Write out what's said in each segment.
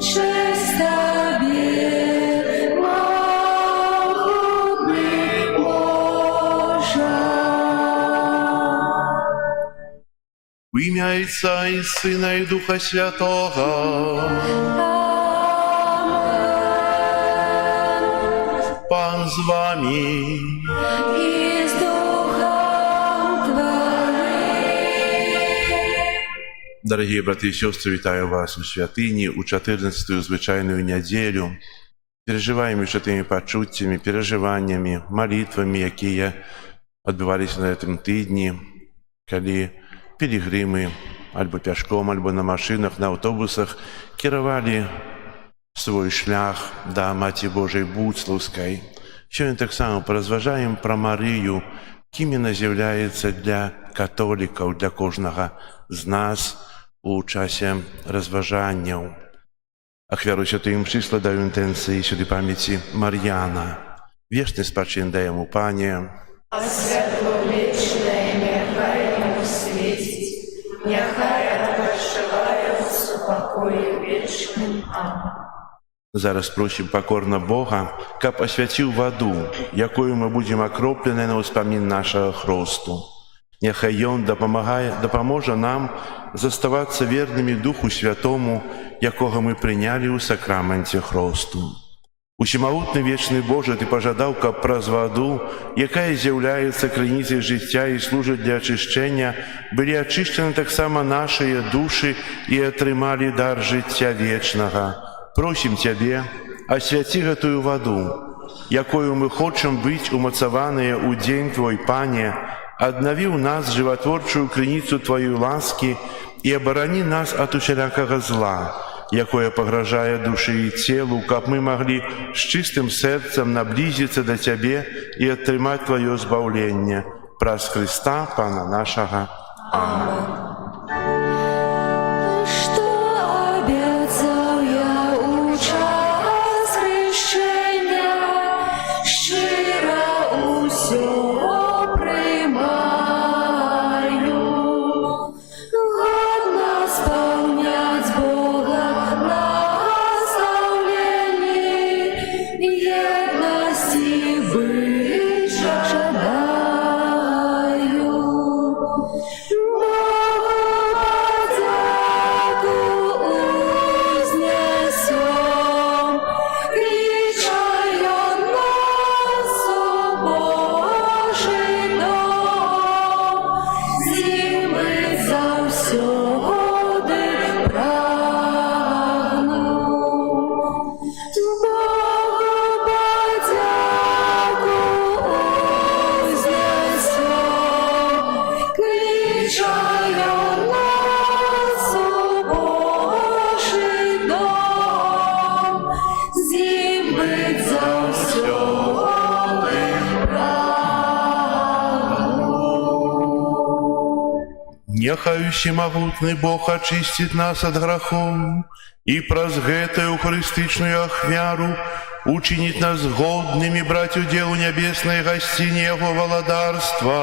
Честь Тебе, могутный Боже. В ім'я Отця і Сина і Духа Святого. Пан з вами. І з Духом Твоїм. Дорогі брати і сестри, вітаю вас у святині, у 14-ю звичайную неділю. Переживаем еще теми почуттями, переживаннями, молитвами, якія адбываліся на гэтым тыдні, калі пілігрымы альбо пяшком, альбо на машинах, на аўтобусах кіравалі свой шлях да Маці Божай Будслаўскай. Сёння таксама паразважаем пра Марыю, кім яна з'яўляецца для католікаў, для кожнага з нас у часе разважанняў. Ахвяру святой мшы складаю інтэнцыі сюды памяці Мар'яна. Вечны спачын дай яму, Пане. А святло вечное нехай ему светить, нехай отпочивает в супокое вечным. Аминь. Зараз просім пакорна Бога, каб асвяціў ваду, якою мы будзем акроплены на ўспамін нашага хросту. Няхай Ён дапаможа нам заставацца вернымі Духу Святому, якога мы прынялі ў сакраменце хросту. Усемагутны вечны Божа, Ты пажадаў, каб праз ваду, якая з'яўляецца крыніцай жыцця і служыць для ачышчэння, былі ачышчаны таксама нашыя душы і атрымалі дар жыцця вечнага. Просім Цябе, асвяці гэтую ваду, якою мы хочам быць умацаваныя ў дзень Твой, Пане, аднаві ў нас жыватворчую крыніцу Тваёй ласкі і абарані нас ад усялякага зла, якое пагражае душы і целу, каб мы маглі з чыстым сэрцам наблізіцца да Цябе і атрымаць Тваё збаўленне. Праз Хрыста, Пана нашага. Аминь. Няхай усемагутны Бог ачысціць нас ад грахоў і праз гэтую эўхарыстычную ахвяру учыніць нас годнымі браць удзел у нябеснай гасціні Яго валадарства.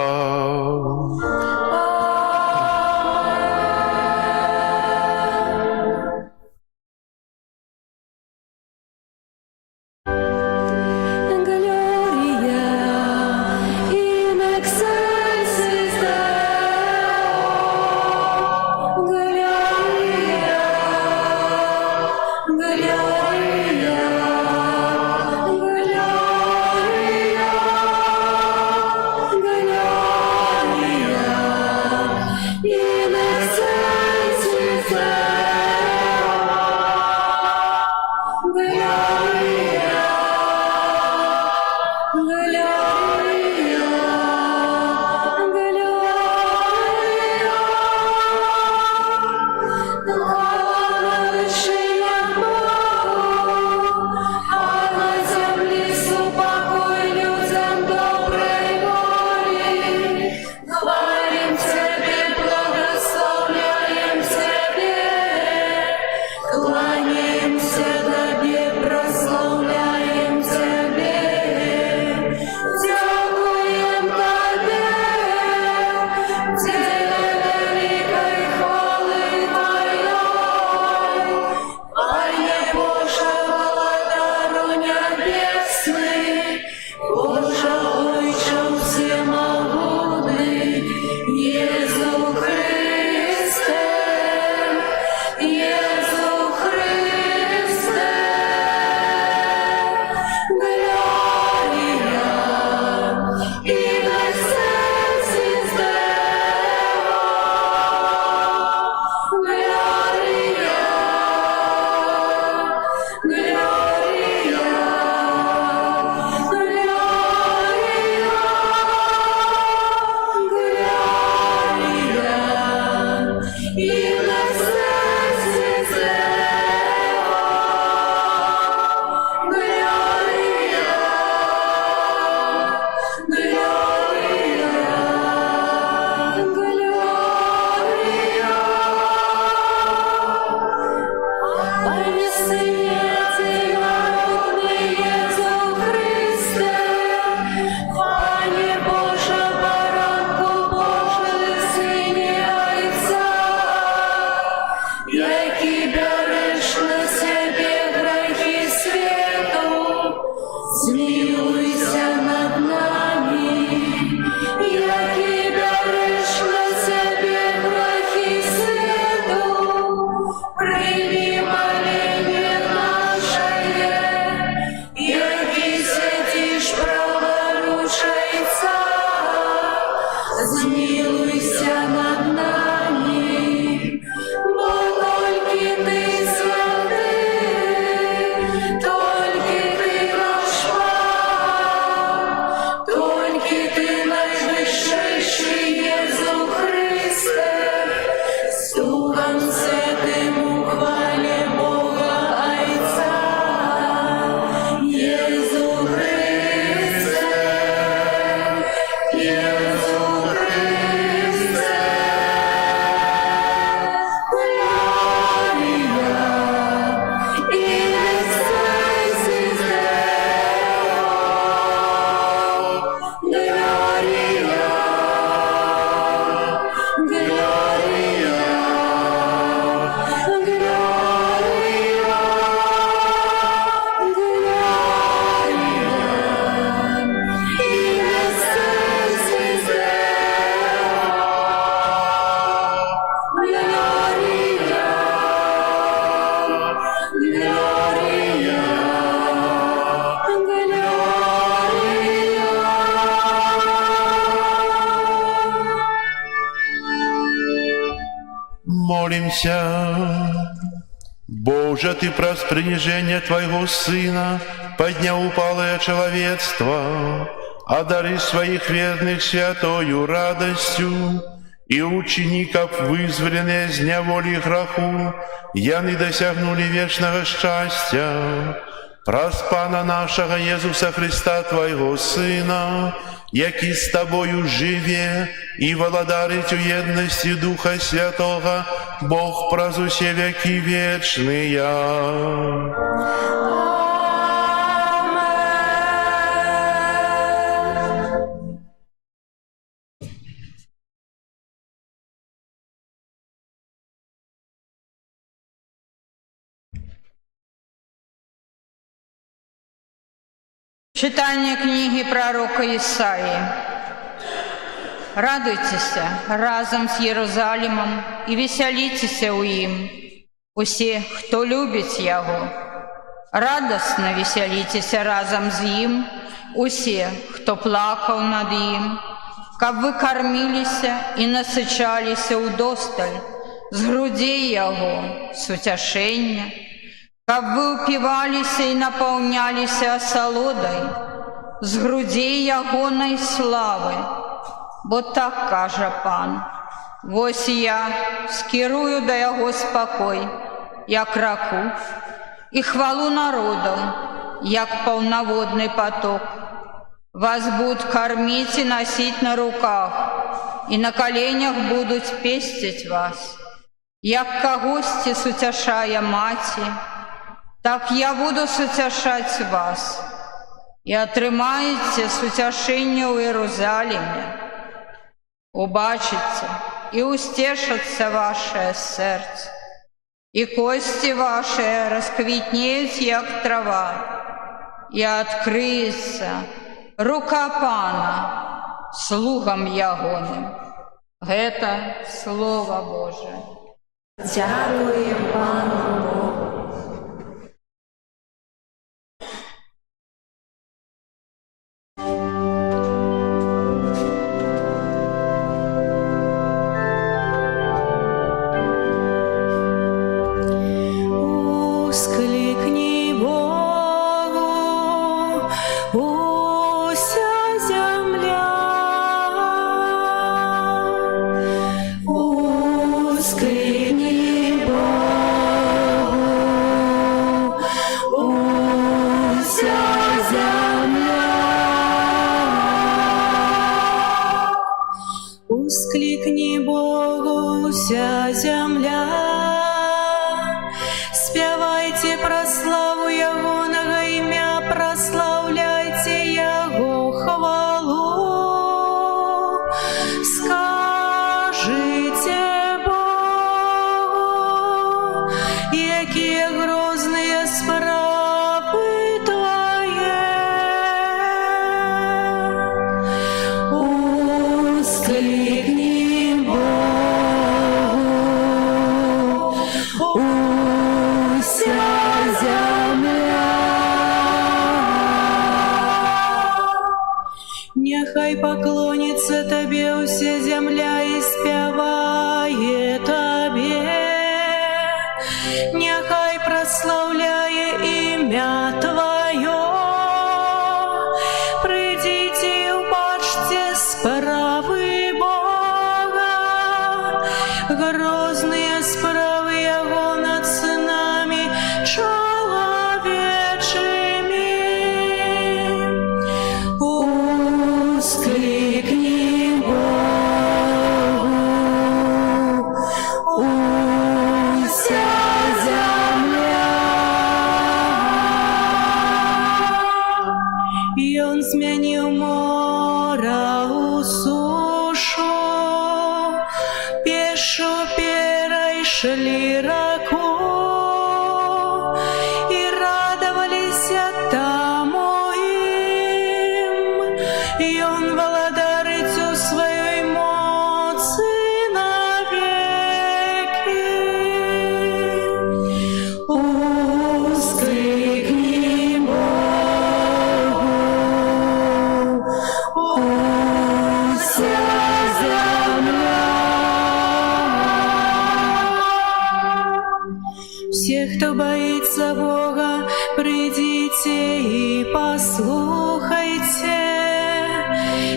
Помолимся. Боже, Ты про принижение Твоего Сына поднял упалое человечество, одари своих верных святою радостью, и учеников, вызволенные из неволи греху, яны досягнули вечного счастья. Праз Пана нашего Иисуса Христа, Твоего Сына, який с Тобою живе и владарить у едности Духа Святого, Бог праз усе веки вечные. Читание книги пророка Исаии. Радуйтесь разом с Єрусалимом і веселіться у їм, усі, хто любить Його. Радостно веселіться разом з їм, усі, хто плакав над їм, каб ви кормилися і насичалися удосталь з грудей Його з утешення, каб ви упивалися і наповнялися осолодой з грудей Ягоної слави. Бо так каже Пан: «Вось я скерую до Його спокой, як раку, і хвалу народу, як полноводний поток. Вас будут кормить и носить на руках, и на коленях будут пестить вас. Як когости сутешая маті, так я буду сутешать вас, и отримаете сутешение у Иерусалиме. Убачите, и устешится ваше сердце, и кости ваши расквитнеют, як трава, и открыется рука Пана слугам Ягоним». Это Слово Божие. Дякуємо Пану Богу. Ускликни Богу, уся земля. Ускликни Богу, уся земля. Ускликни Богу, вся земля. Спевайте про славу Ягоного ім'я, прославляйте Його хвалу. Скажите Богу, які грозні справи Твоє. Ускликни Богу, уся земля. Нехай поклонится Тебе уся земля и спевает Тебе. Нехай прославляет имя Твое. Придите и убачьте справы Бога, грозные справы Его над сынами человечими. Ускликни Богу, уся земля. боится Бога, придите и послухайте.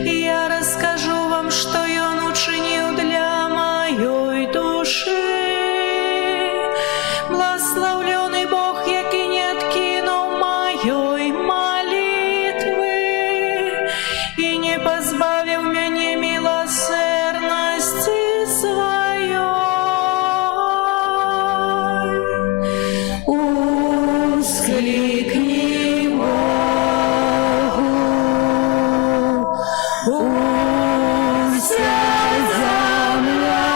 Я расскажу вам, что Он учинил для моей души. Благословленный Бог, який не откинул моей молитвы и не позбавил меня милосердности своей. Воскликни Богу, вся земля.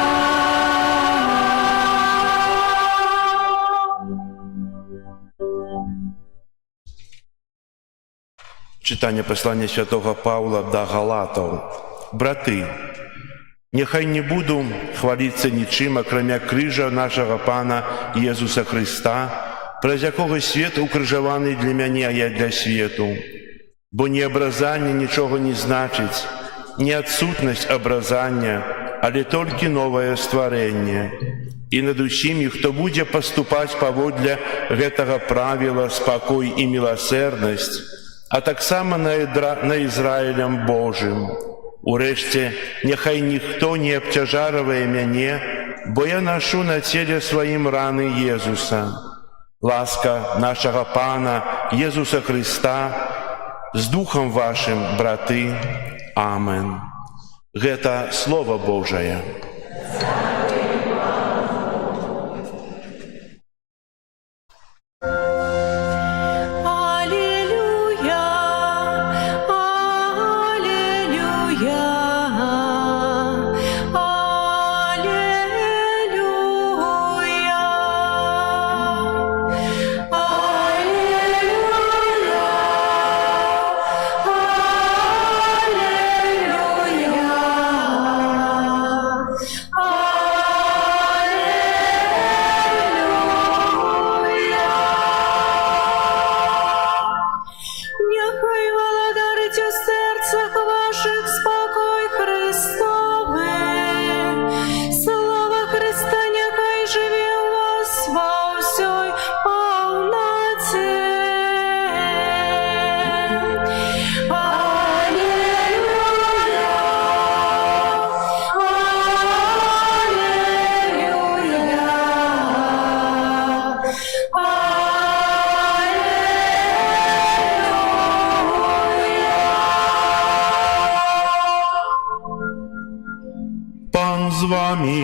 Читання послання святого Павла до Галатов. Брати, нехай не буду хвалиться нічим, окромя крижа нашого Пана Єсуса Христа, през якого світ укрижований для мене, а я для світу. Бо ні образання нічого не значить, ні відсутність образання, але тільки нове створення. І над усіми, хто буде поступати поводле гэтага правила спокой і милосердність, а так само на Ізраїлем Божим. Урешті, нехай ніхто не обтяжарує мене, бо я ношу на тілі своїм рани Єсуса. Ласка нашого Пана Єсуса Христа з Духом вашим, брати. Амен. Гэта Слово Божие. Аллилуйя, аллилуйя, нехай володарить у серцях ваших спокой Христовий. Слава Христа нехай живе у вас во всей полноте. Аллилуйя, аллилуйя. Пан з вами.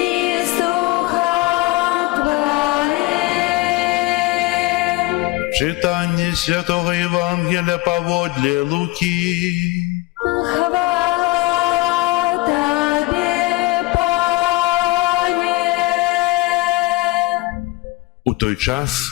И с Духом Твоим. Читання Святого Євангелія поводле Луки. Хвала Тебе, Пане. У той час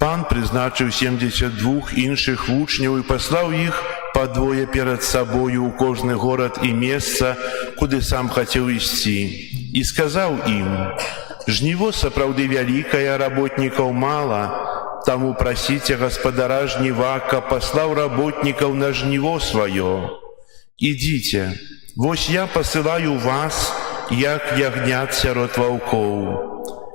Пан призначив 72 інших учнів і послав їх по двоє перед собою у кожний город і місце, куди сам хотів істи. І сказав їм: «Жниво сапраўды великое, а работников мало, тому просите Господара жнива, каб послав работников на жниво свое. Идите, вось я посылаю вас, як ягнят сярод ваўкоў.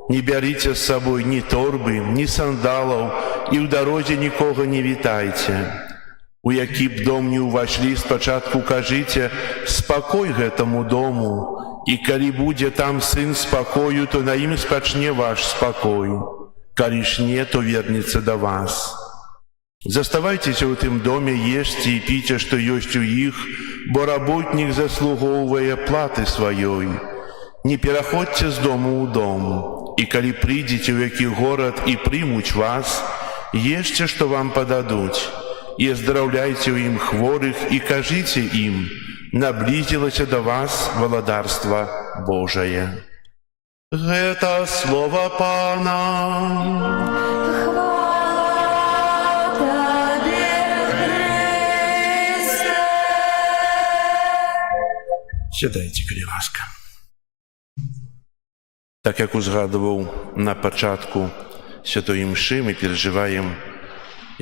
Не берите с собой ни торбы, ни сандалов, и в дороге никого не витайте. У які б дом не увайшлі, спачатку кажите: спокой гэтаму дому, и коли будет там сын спокою, то на им спочне ваш спокой. Коли ж не, то вернется до вас. Заставайтесь в этом доме, ешьте и пейте, что есть у их, бо работник заслуговывая платы своей. Не переходьте с дома у дом, и коли придете в який город и примуть вас, ешьте, что вам подадут, и оздоровляйте им хворых, и кажите им: наблизилось до вас володарство Божие». Это слово Пана. Хвала Тебе, Христе. Сідайте, коли ласка. Так як узгадував на початку Святої Мши, ми переживаємо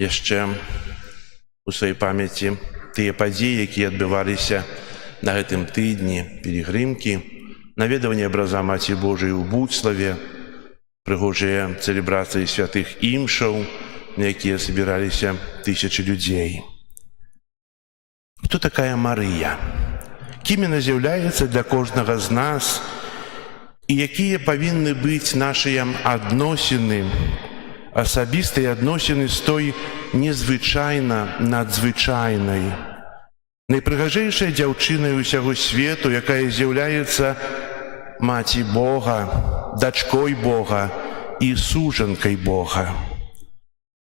ще у своїй пам'яті ті події, які відбувалися на гэтым тижні: пілігримки, наведування образа Маті Божої у Буцлаві, прыгожыя цэлебрацыі святых імшаў, на якія збіраліся тысячы людзей. Хто такая Марыя? Кім яна з'яўляецца для кожнага з нас? І якія павінны быць нашыя адносіны, асабістыя адносіны з той незвычайна надзвычайнай, найпрыгажэйшай дзяўчынай усяго свету, якая з'яўляецца маці Бога, дачкой Бога і сужанкай Бога.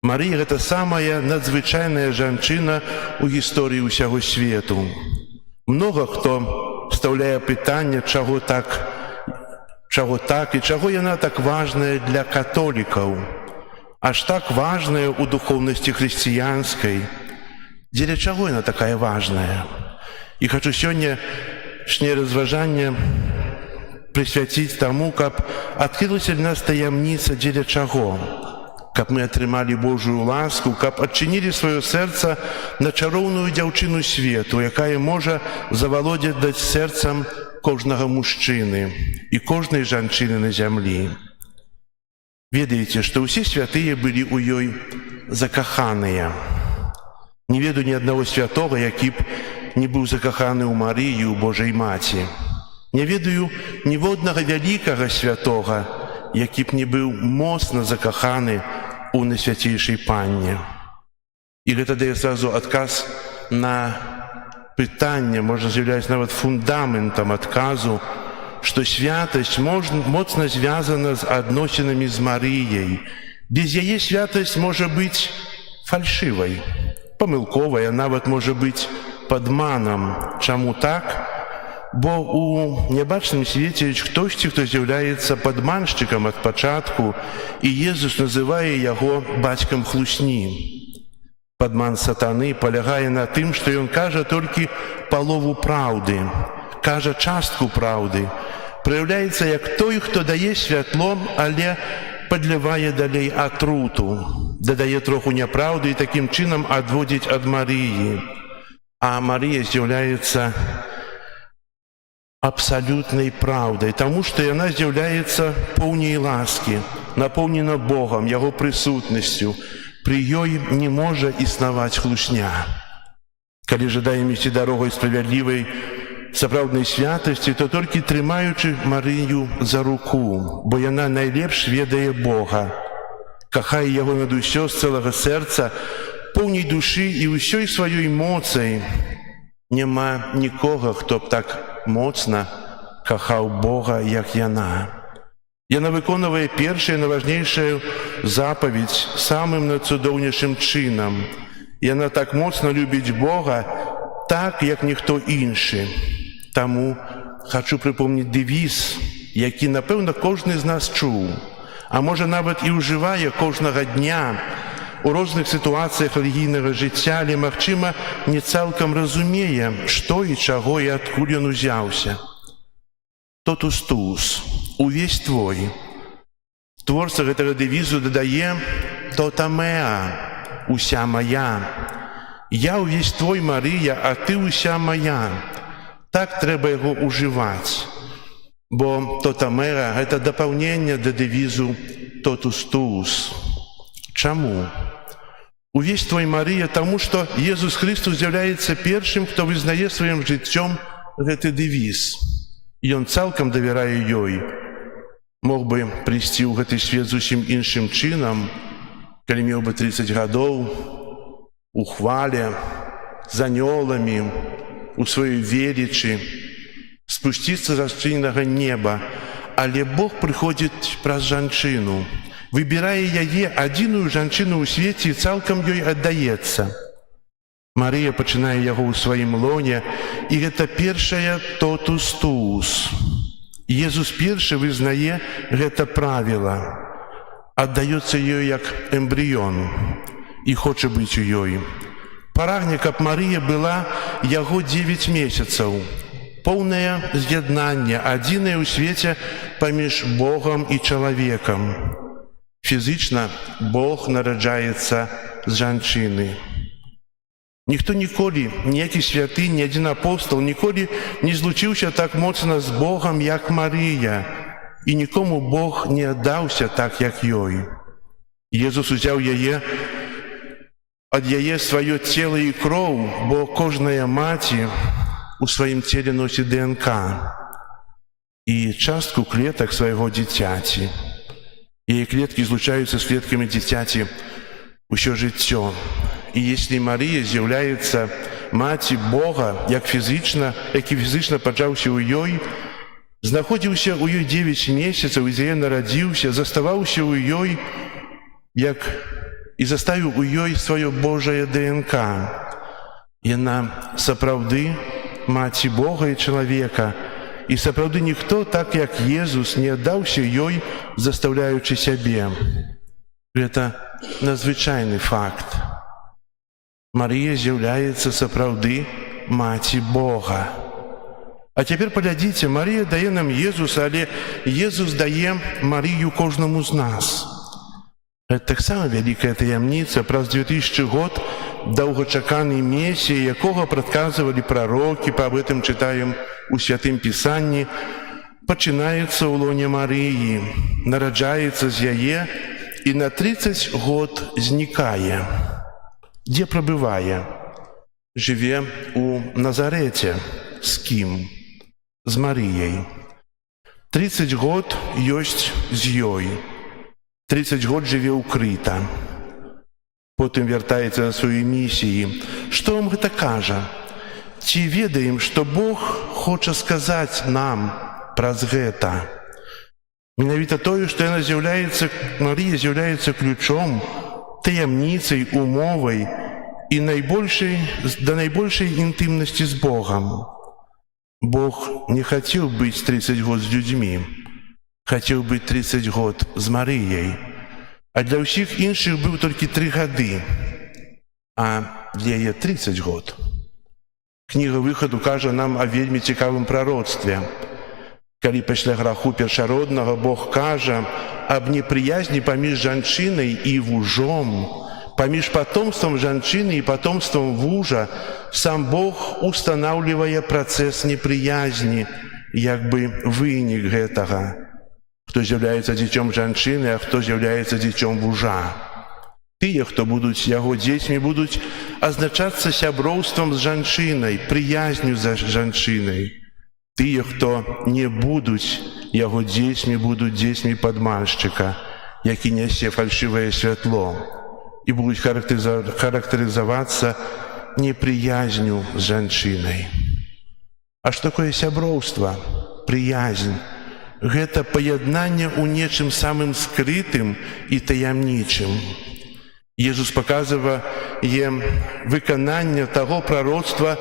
Марыя – гэта самая надзвычайная жанчына ў гісторыі ўсяго свету. Многа хто стаўляе пытанне, чаго так і чаго яна так важная для католікаў, аж так важная ў духоўнасці хрысціянскай. Дзеля чаго яна такая важная? І хачу сённяшняе разважанне прысвяціць таму, каб адкрылася для нас таямніца, дзеля чаго? Каб мы атрымалі Божую ласку, каб адчынілі сваё сэрца на чароўную дзяўчыну свету, якая можа завалодзіць сэрцам кожнага мужчыны і кожнай жанчыны на зямлі. Ведаеце, што ўсе святыя былі ў ёй закаханыя. Не ведаю ні аднаго святога, які б не быў закаханы ў Марыі, у Божай Маці. Не ведаю ніводнага вялікага святога, які б не быў моцна закаханы у Найсвяцейшай Панне. І гэта дае зразу адказ на пытанне, можа з'яўляецца нават фундаментам адказу, што святасць моцна звязана з адносінамі з Марыяй. Без яе святасць можа быць фальшывай, памылковая, нават можа быць падманам. Чаму так? Бо у нябачным свеце хтосьці, хто з'яўляецца падманшчыкам ад пачатку, і Езус называе яго бацькам хлусні. Падман сатаны палягае на тым, што ён кажа толькі палову праўды, кажа частку праўды, праяўляецца як той, хто дае святло, але падлівае далей атруту, дадае троху няпраўды і такім чынам адводзіць ад Марыі. А Марыя з'яўляецца абсалютнай праўдай, таму што яна з'яўляецца поўняй ласкі, напоўнена Богам, яго прысутнасцю. Пры ёй не можа існаваць хлусня. Калі жадаем ісці дарогай справядлівай сапраўднай святасці, то толькі трымаючы Марыю за руку, бо яна найлепш ведае Бога, кахае яго над усё з цэлага сэрца, поўняй душы і ўсёй сваёй моцай. Няма нікога, хто б так моцна кахаў Бога, як яна. Яна выконвае першую і найважнейшую запаведь самым найцудоўнейшым чынам. Яна так моцна любіць Бога, так, як ніхто іншы. Таму хачу прыпомніць дэвіз, які, напэўна, кожны з нас чуў, а можа нават і ўжывае кожнага дня у розных сітуацыях рэлігійнага жыцця, але, магчыма, не цалкам разумее, што і чаго і адкуль ён узяўся. Тотус туус, увесь твой. Творца гэтага дэвізу дадае тота меа, уся мая. Я увесь твой, Марыя, а ты уся мая. Так трэба яго ўжываць. Бо тота меа – гэта дапаўненне да дэвізу тотус туус. Чаму? Увесь твой, Марыя, таму што Езус Христос з'яўляецца першым, хто вызнае сваім жыццём гэты дэвіз. Ён цалкам давярае ёй. Мог бы прыйсці ў гэты свет зусім іншым чынам, калі меў бы 30 гадоў, у хвале, з анёламі, у сваёй велічы, спусціцца з расчыненага неба, але Бог прыходзіць праз жанчыну, выбірае яе, адзіную жанчыну ў свеце, і цалкам ёй аддаецца. Марыя пачынае яго ў сваім лоне, і гэта першая тотус туус. Езус першы вызнае гэта правіла, аддаецца ёй як эмбрыён і хоча быць у ёй. Прагне, каб Марыя была яго 9 месяцаў. Поўнае з'яднанне, адзінае ў свеце паміж Богам і чалавекам. Фізычна Бог нараджаецца з жанчыны. Ніхто ніколі, ніякі святы, ні адзін апостол ніколі не злучыўся так моцна з Богам, як Марыя. і нікому Бог не аддаўся так, як ёй. Езус узяў ад яе сваё цела і кроў, бо кожная маці у сваім целе носіць ДНК і частку клетак свайго дзіцяці. Яе клеткі злучаюцца з клеткамі дзіцяці ўсё жыццё. І если Марія з'яўляецца маці Бога, які фізычна пачаўся ў ёй, знаходзіўся ў ёй 9 месяцаў, і з яе нарадзіўся, заставаўся ў ёй, і заставіў у ёй сваё Божае ДНК. Яна сапраўды маці Бога і чалавека, і сапраўды ніхто, так як Езус, не аддаўся ёй, застаўляючы сябе. Гэта надзвычайны факт. Марія з'яўляецца сапраўды маці Бога. А цяпер паглядзіце, Марія дае нам Езуса, але Езус дае Марію кожнаму з нас. Гэта таксама вялікая таямніца. Праз 2000 год доўгачаканы Месія, якога прадказвалі прарокі, аб гэтым чытаем у Святым Пісанні, пачынаецца ў лоне Марыі, нараджаецца з яе і на 30 год знікае. Дзе прабывае? Жыве у Назарэце. З кім? З Марыяй. 30 год ёсць з ёй. 30 год жыве ўкрыта. Потым вяртаецца на сваёй місіі. Што вам гэта кажа? Ці ведаем, што Бог хоча сказаць нам праз гэта? Менавіта тое, што Марія з'яўляецца ключом, таямніцай, умовай і да найбольшай інтымнасці з Богам. Бог не хацеў быць 30 год з людзьмі, хацеў быць 30 год з Марыяй, а для ўсіх іншых быў толькі 3 гады, а для яе 30 год. Кніга Выхаду кажа нам о вельмі цікавым прароцтве. Калі пасля граху першароднага Бог кажа аб непрыязні паміж жанчынай і вужом, паміж патомствам жанчыны і патомствам вужа, сам Бог устанаўлівае працэс непрыязні, як бы вынік гэтага. Хто з'яўляецца дзіцём жанчыны, а хто з'яўляецца дзіцём вужа. Тыя, хто будуць яго дзецьмі, будуць азначацца сяброўствам з жанчынай, прыязню за жанчынай. Тыя, хто не будуць яго дзецьмі, будуць дзецьмі падманшчыка, які нясе фальшывае святло, і будуць характарызавацца непрыязню з жанчынай. А што такое сяброўства, прыязнь? Гэта паяднанне ў нечым самым скрытым і таямнічым. Езус паказвае выкананне таго прароцтва,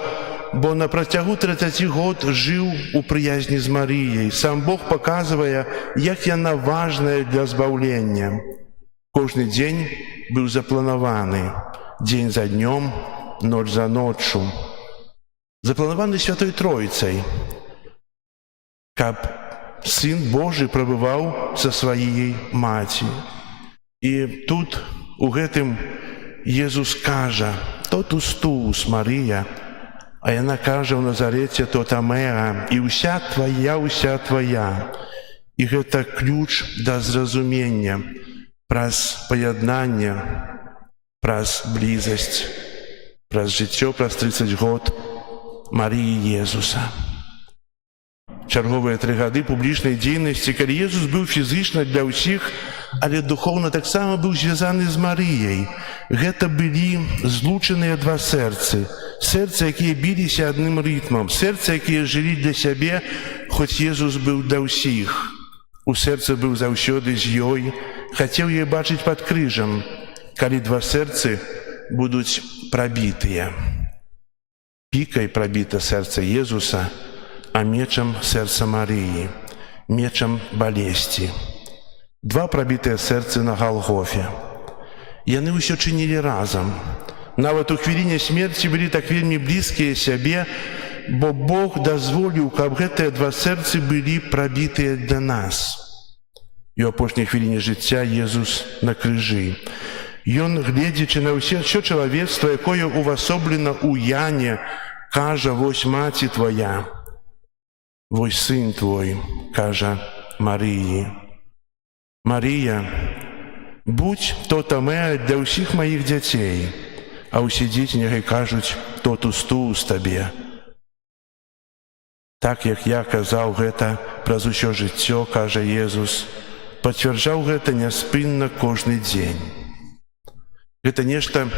бо на працягу 30 год жыў у прыязні з Марыяй. Сам Бог паказвае, як яна важная для збаўлення. Кожны дзень быў запланаваны, дзень за днём, ноч за ноччу. Запланаваны Святой Тройцай, каб Сын Божы прабываў са сваёй маці. І тут, у гэтым, Езус кажа: «Тотус туус, Марыя», а яна кажа ў Назарэце: «Tota mea», і ўся твая. І гэта ключ да зразумення праз паяднанне, праз блізасць, праз жыццё, праз 30 год Марыі і Езуса. Чарговыя 3 гады публічнай дзейнасці, калі Езус быў фізычна для ўсіх, але духоўна таксама быў звязаны з Марыяй. Гэта былі злучаныя 2 сэрцы. Сэрцы, якія біліся адным рытмам, сэрцы, якія жылі для сябе, хоць Езус быў для ўсіх. У сэрцы быў заўсёды з ёй, хацеў яе бачыць пад крыжам, калі 2 сэрцы будуць прабітыя. Пікай прабіта сэрца Езуса, а мечам сэрца Марыі, мечам балесці. 2 прабітыя сэрцы на Галгофе. Яны ўсё чынілі разам. Нават у хвіліне смерці былі так вельмі блізкія сябе, бо Бог дазволіў, каб гэтыя 2 сэрцы былі прабітыя для нас. І ў апошняй хвіліне жыцця Езус на крыжы. Ён, гледзячы на ўсё чалавецтва, якое увасоблена ў Яне, кажа: «Вось маці твоя, вось сын твой», кажа Марії. Марія, будь то меа для ўсіх маіх дзяцей, а ўсе дзеці няхай кажуць тотус табе. Так, як я казаў гэта праз усё жыццё, кажа Езус, пацвярджаў гэта няспынна кожны дзень. Гэта нешта,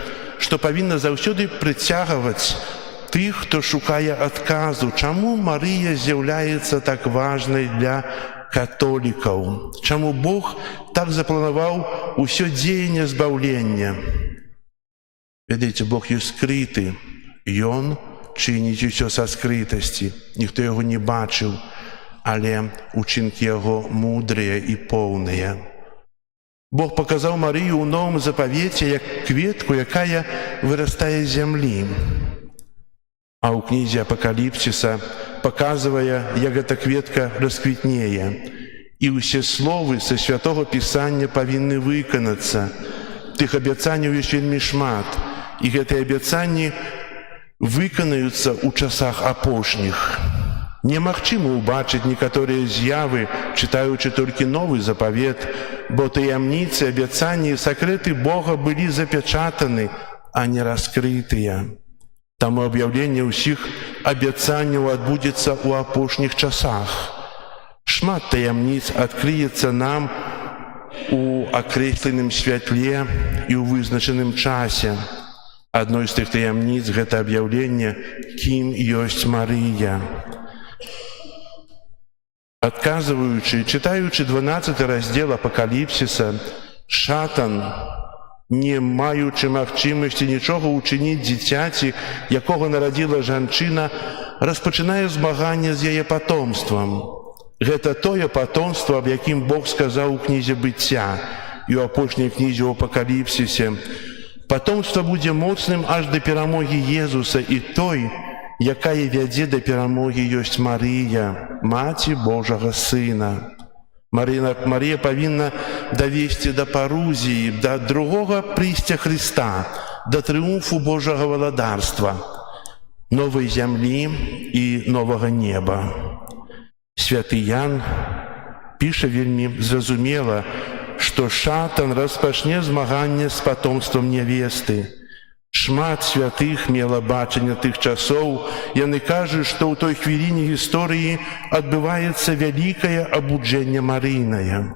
што павінна заўсёды прыцягваць тых, хто шукае адказу, чаму Марыя з'яўляецца так важнай для католікаў, чаму Бог так запланаваў усё дзеянне збаўлення. Ведаеце, Бог ёсць скрыты, Ён чыніць усё са скрытасці, ніхто яго не бачыў, але учынкі яго мудрыя і поўныя. Бог паказаў Марыю ў Новым Запавеце як кветку, якая вырастае з зямлі. А ў кнізе Апакаліпсіса паказвае, як эта кветка расквітнее. І ўсе словы са Святога Пісання павінны выканацца. Тых абяцанняў ёсць вельмі шмат, і гэтыя абяцанні выканаюцца ў часах апошніх. Немагчыма ўбачыць некаторыя з'явы, чытаючы толькі Новы Запавет, бо таямніцы, абяцанні і сакрэты Бога былі запячатаны, а не раскрытыя. Таму аб'яўленне ўсіх абяцанняў адбудзецца ў апошніх часах. Шмат таямніц адкрыецца нам у акрэсленым святле і ў вызначаным часе. Адной з тых таямніц гэта аб'яўленне, кім ёсць Марыя. Адказваючы, чытаючы 12 раздзел Апакаліпсіса, шатан, не маючы магчымасці нічога ўчыніць дзіцяці, якога нарадзіла жанчына, распачынае змаганне з яе патомствам. Гэта тое патомства, аб якім Бог сказаў у кнізе Быцця і ў апошняй кнізе ў Апакаліпсісе. Патомства будзе моцным аж да перамогі Езуса, і той, якая вядзе да перамогі, ёсць Марыя, маці Божага Сына. Марія павінна давесці да парузіі, да другога прыйсця Хрыста, да трыумфу Божага валадарства, новай зямлі і новага неба. Святы Ян піша вельмі зразумела, што шатан распачне змаганне з патомствам нявесты. Шмат святых мела бачанне тых часоў, яны кажуць, што ў той хвіліне гісторыі адбываецца вялікае абуджэнне Марыйнае.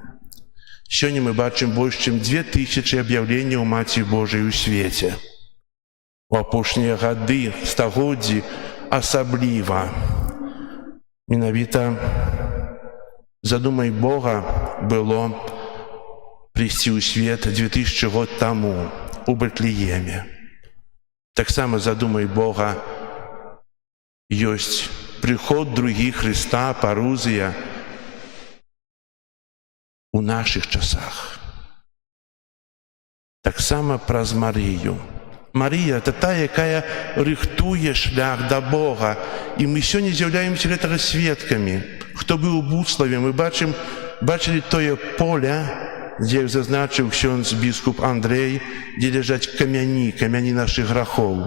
Сёння мы бачым больш чым 2000 аб'яўленняў Маці Божай у свеце. У апошнія гады, стагоддзі асабліва. Менавіта задумай Бога было прыйсці ў свет 2000 год таму у Бэтлееме. Таксама задумай Бога ёсць прыход другі Хрыста, парузія у нашых часах. Таксама праз Марыю. Марыя — это та, якая рыхтуе шлях да Бога, і мы сёння з'яўляемся гэтага сведкамі. Хто быў у Буславе, мы бачылі тое поле, дзе зазначыў ксёндз біскуп Андрэй, дзе ляжаць камяні нашых грахоў.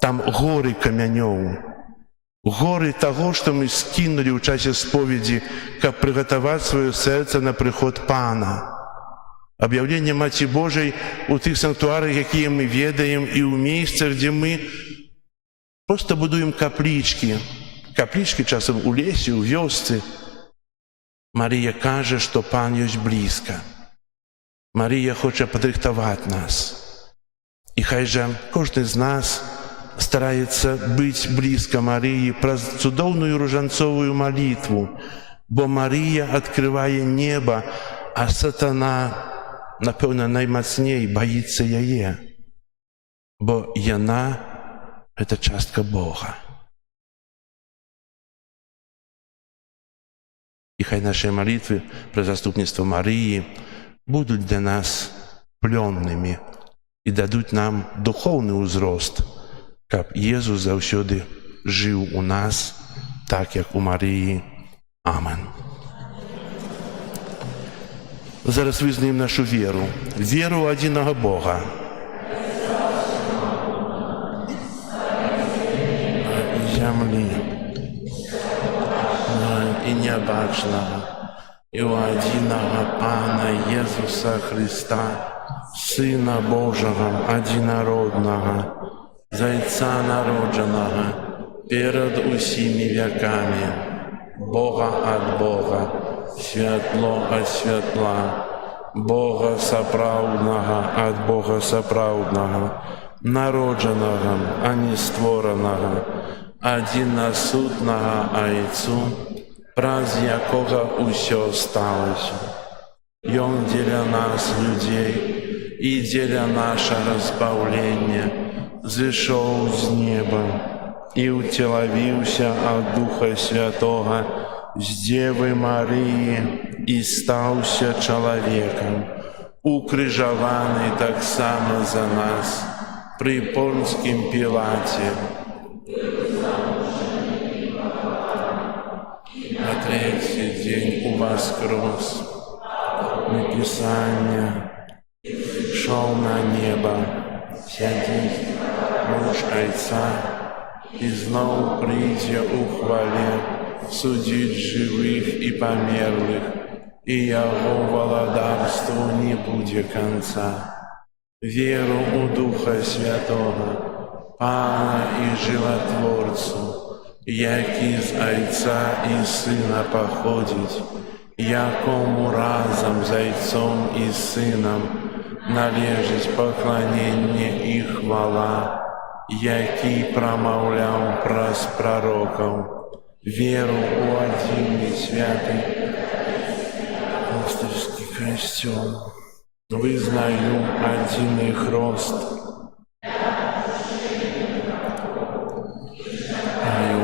Там горы камянёў, горы таго, што мы скінулі ў часе споведзі, каб прыгатаваць сваё сэрца на прыход Пана. Аб'яўленне Маці Божай у тых санктуарах, якія мы ведаем, і ў месцах, дзе мы проста будуем каплічкі. Каплічкі часам у лесе, у вёсцы. Марыя кажа, што Пан ёсць блізка. Марія хоча падрыхтаваць нас. І хай жа кожны з нас стараецца быць блізка Марыі праз цудоўную ружанцовую малітву, бо Марыя адкрывае неба, а сатана, напэўна, наймацней баіцца яе, бо яна — гэта частка Бога. І хай нашыя малітвы пра заступніцтва Марыі будуць для нас плённымі і дадуць нам духоўны ўзрост, каб Езус заўсёды жыў у нас, так як у Марыі. Амен. Зараз вызнаем нашу веру ў адзінага Бога. Зямлі і нябачнага, и у единого Пана Иисуса Христа, Сына Божьего, одинородного, Зайца народженого, перед усими веками, Бога от Бога, святло от святла, Бога соправдного от Бога соправдного, народженого, а не створеного, одиносутного Отцу, праз якого усё сталося. И Он для нас, людей, и для нашего разбавления, зашел с неба и утеловился от Духа Святого с Девы Марии и стался человеком, укрыжованный так само за нас при Понтском Пилате. На третий день воскрес, Написание, шел на небо, сядет муж Отца, и знов придя у хвале судить живых и померлых, и Его владарству не будет конца. Веру у Духа Святого, Пана и Животворцу, який з Отца і Сина походить, якому разом з Отцом і Сином належить поклонення і хвала, який промовляв праз пророков, веру у один святий апостольский костел, вызнаю один хрост,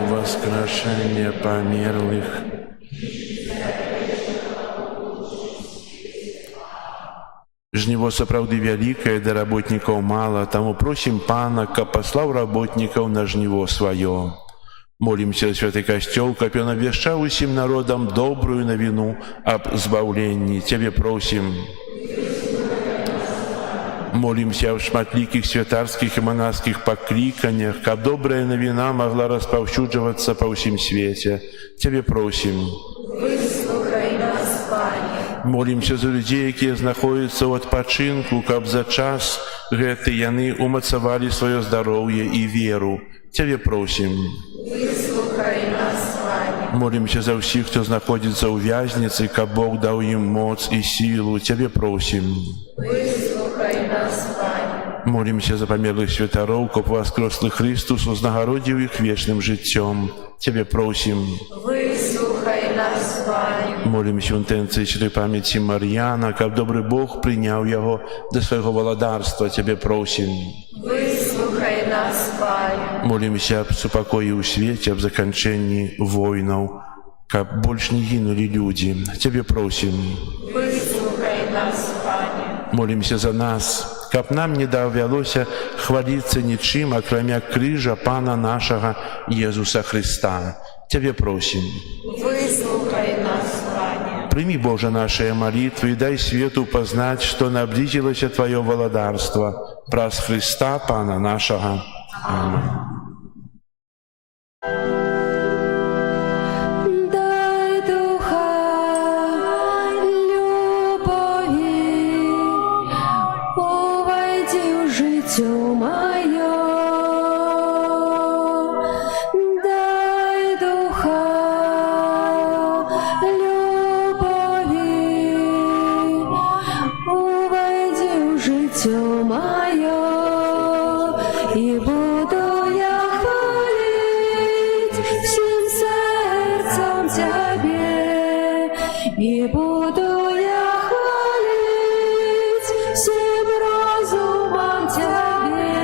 воскрешение померлых. Жніво сапраўды вялікае, да работнікаў мала, таму просім Пана, каб паслаў работнікаў на жніво сваё. Молімся за святы касцёл, каб ён абвяшчаў усім народам добрую навіну аб збаўленні. Цябе просім. Молимся в шматликих святарских и монашеских покликаниях, как добрая новина могла распаўсюджвацца по всем свете. Тебе просим. Выслухай нас, Пане. Молимся за людей, которые находятся в отпочинку, как за час гэты яны умацавали свое здоровье и веру. Тебе просим. Выслухай нас, Пане. Молимся за всех, кто находится в вязнице, как Бог дал им моц и силу. Тебе просим. Выслухай нас, Пане. Молимся за померлых святаров, каб воскреслый Христос вознагородил их вечным життем. Тебе просим. Выслухай нас, Пане. Молимся в интенции святой памяти Марьяна, каб добрый Бог принял его до своего владарства. Тебе просим. Выслухай нас, Пане. Молимся об супокоі ў свеце, об заканчэнні войнаў, каб больш не гінулі людзі. Тебе просим. Выслухай нас, Пане. Молимся за нас, каб нам не давялося хваліцца нічым, акрамя крыжа Пана нашага Иисуса Христа. Тебе просим. Выслухай нас, Пане. Прими, Боже, наши молитвы и дай свету познать, что наблизилось Твое владарство. Праз Христа Пана нашего. Аминь. Дай духа любові, увойди в життя моє. Дай духа любові, увойди в життя моє. И буду я хвалить всем сердцем Тебе, и буду я хвалить всем разумом Тебе,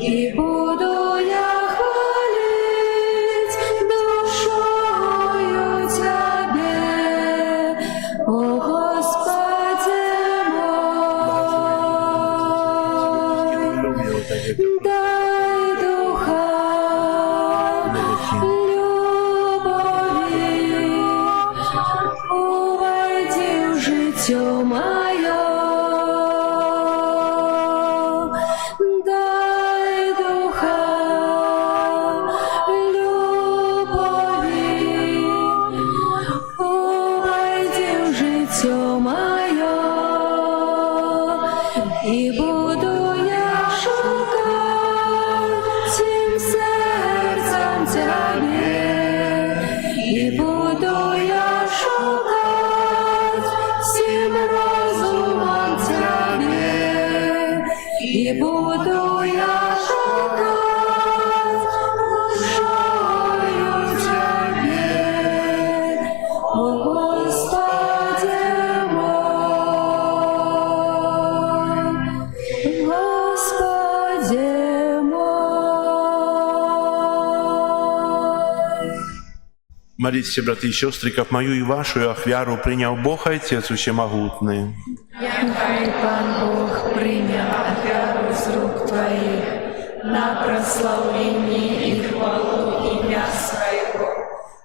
и буду я хвалить душою Тебе, о Господи мой. і буду я шукати всім серцем Тебе, і буду я шукати всім розумом Тебе, і буду я шукати душою Тебе, о Господи мой, Господи мой. Молитесь, браты и сестры, как мою и вашу ахвяру принял Бог Отец Всемогутный. Нехай Пан Бог прийняв ахвяру з рук Твоїх на прославлення і хвалу ім'я Свого,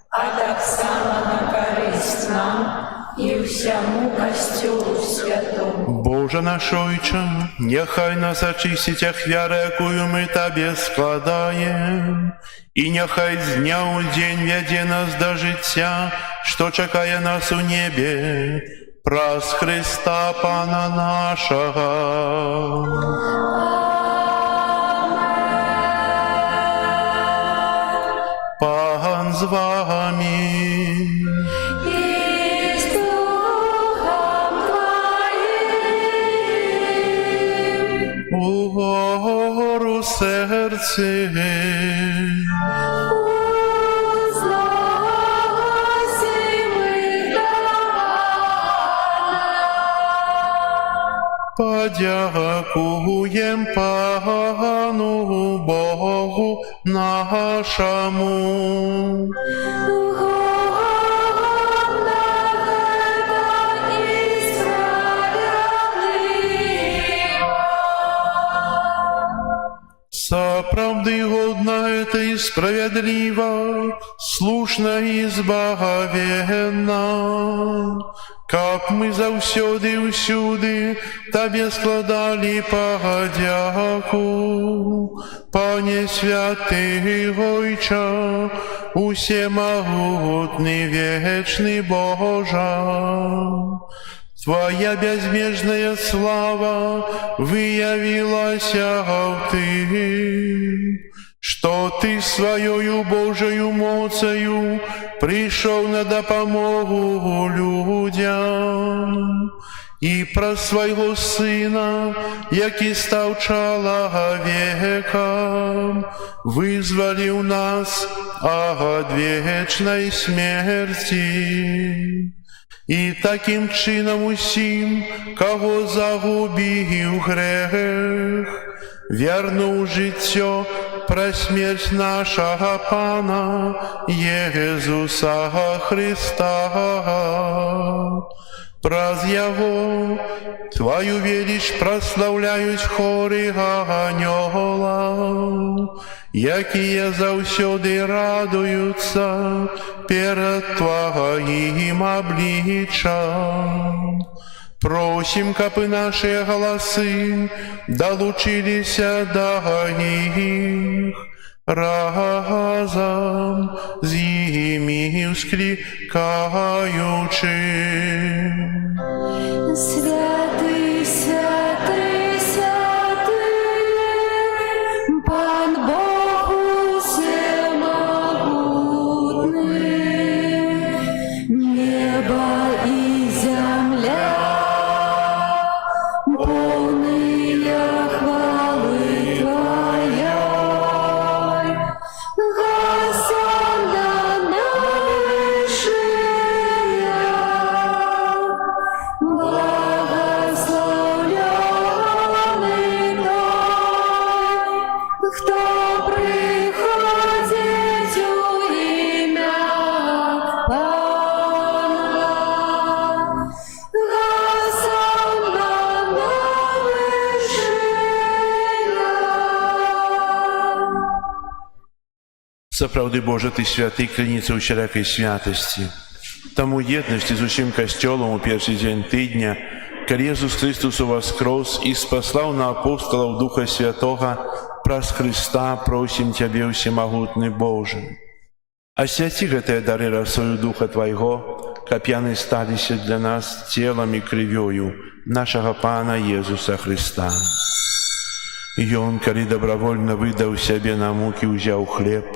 а так само на користь нам і всьому костюлу святому. Боже наш Ойче, нехай нас очистить ахвяра, якую мы Тебе складаем, и нехай з дня у день веде нас до життя, що чекає нас у небі, праз Христа Пана нашого. Пан з вами. І з Духом Твоїм. Угору серце, подякуєм Пану Богу нашому. Соправды годна это и справедливо, слушна и збагавенна, как мы завсёды усюды Тебе складали подяку. Пане святый Ойче, усемогутный вечный Боже, Твоя безмежная слава выявилась в Ты, что Ты своею Божию моцею пришел на допомогу людям, и про Своего Сына, який став человеком, вызволил нас от вечной смерти. І таким чином усім, кого загубив грех, вернув життя про смерть нашого Пана Єсуса Христа. Праз Його Твою велич прославляють хори ангелов, якие завсёды радуются перед Твоим обличием. Просим, кабы наши голосы долучилися до их, разом з ими вскликаючи. Святий, святий, святий, Пан Бог всемогутний, небо і земля, повные хвали Твоей. Госанна на вышинах, благословленный той, кто приходит у имя Пана. Госанна на вышинах. Заправди, Боже, Ти святий, криниця усілякої святості. Тому єдності з усім Костьолом у перший день тижня, коли Єсус Христос воскрес і спаслав на апостолів Духа Святого, праз Христа просим Тебе, всемогутний Боже. Освяти гэтыя дары росою Духа Твоего, каб яны сталіся для нас целам і крывёю нашага Пана Езуса Христа. Ён, калі добровольно выдаў сябе на мукі, узяў хлеб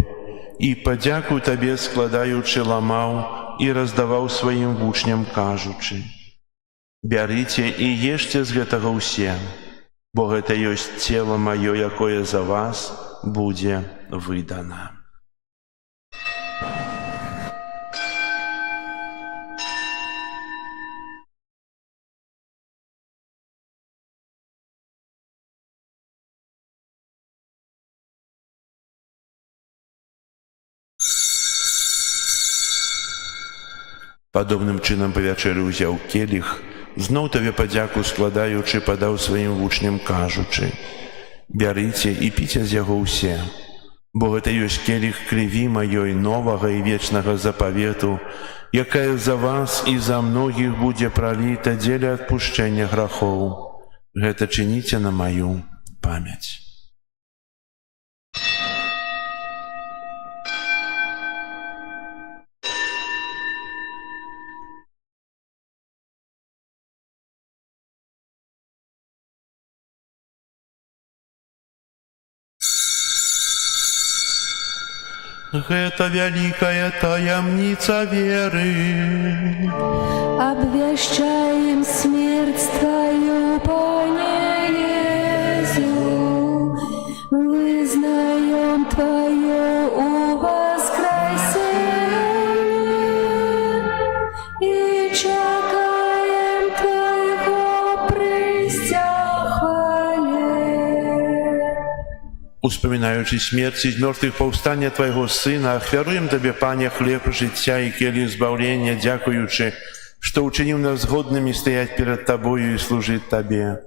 і, падзяку табе складаючы, ламаў і раздаваў сваім вучням, кажучы: «Бярыце і ешце з гэтага ўсе, бо гэта ёсць цела маё, якое за вас будзе выдана». Падобным чынам па вячэры ўзяў келіх, зноў табе падзяку складаючы, падаў сваім вучням, кажучы: «Бярыце і піце з яго ўсе, бо гэта ёсць келіх крыві маёй новага і вечнага запавету, якая за вас і за многіх будзе праліта дзеля адпушчэння грахоў. Гэта чыніце на маю памяць». Гэта вялікая таямніца веры. Обвящаем смерть Твою, Пане Иисус, вызнаем Твое воскресение и чекаем Твоего прыся хвале. Успамінаючы смерць і з мёртвых паўстання Твайго Сына, ахвяруем Табе, Пане, хлеб жыцця і келіх збаўлення, дзякуючы, што ўчыніў нас згоднымі стаяць перад Табою і служыць Табе.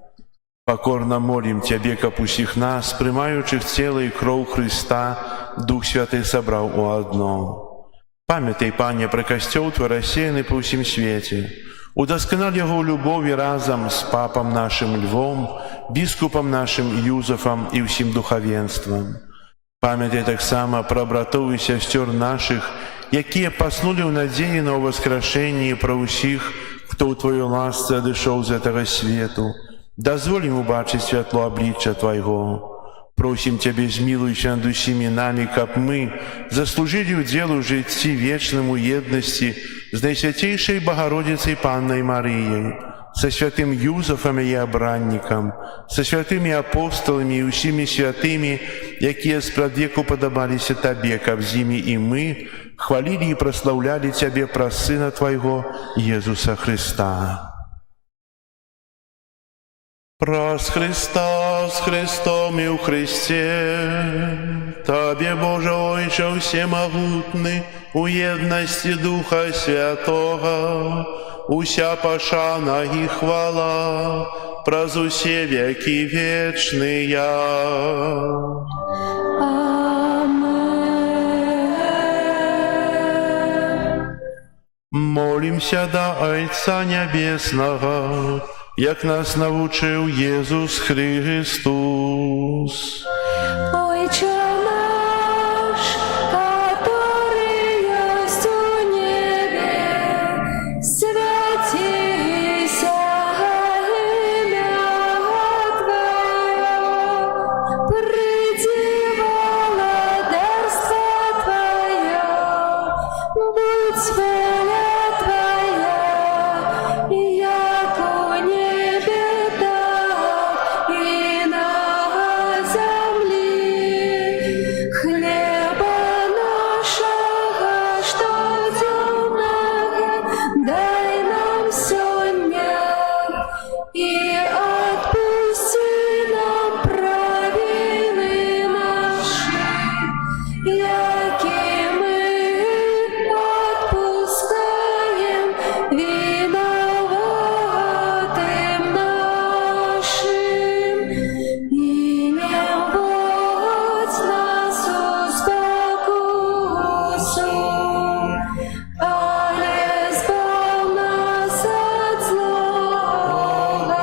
Пакорна молім Цябе, каб усіх нас, прымаючых цела і кроў Хрыста, Дух Святы сабраў у адно. Памятай, Пане, пра касцёл Твой рассеяны па ўсім свеце. Удасканал яго ў любові разам з папам нашым Львом, біскупам нашым Юзафам і ўсім духавенствам. Памятай таксама пра братоў і сясцёр нашых, якія паснулі ў надзеі на ўваскрашэнні, і пра ўсіх, хто ў Твоёй ласцы адышоў з гэтага свету. Дазволь ім убачыць святло аблічча Твайго. Просім Цябе, змілуйся над усімі намі, каб мы заслужылі ўдзел у жыцці вечным у еднасці з Найсвяцейшай Багародзіцай Паннай Марыяй, са святым Юзафам і абраннікам, са святымі апосталамі і ўсімі святымі, якія спрадвеку падабаліся Табе, каб з імі і мы хвалілі і праслаўлялі Цябе праз Сына Твайго Езуса Христа. Праз Христа, з Христом і ў Христе, Табе, Боже Ойче всемогутны, у єдності Духа Святого, уся пошана і хвала, праз усе веки вечные. Молимся до Отца Небесного, як нас навучив Єсус Христос. Отче наш, который есть у небе, святися имя Твое, приди владарство Твое, будь воля Твоя, яко в небе, так и на земле. Хлеба нашего штодневного дай нам сегодня, и отпусти нам провины наши, яки мы отпускаем виноватым нашим, и не вводь нас в спокусу, але избавь нас от злого.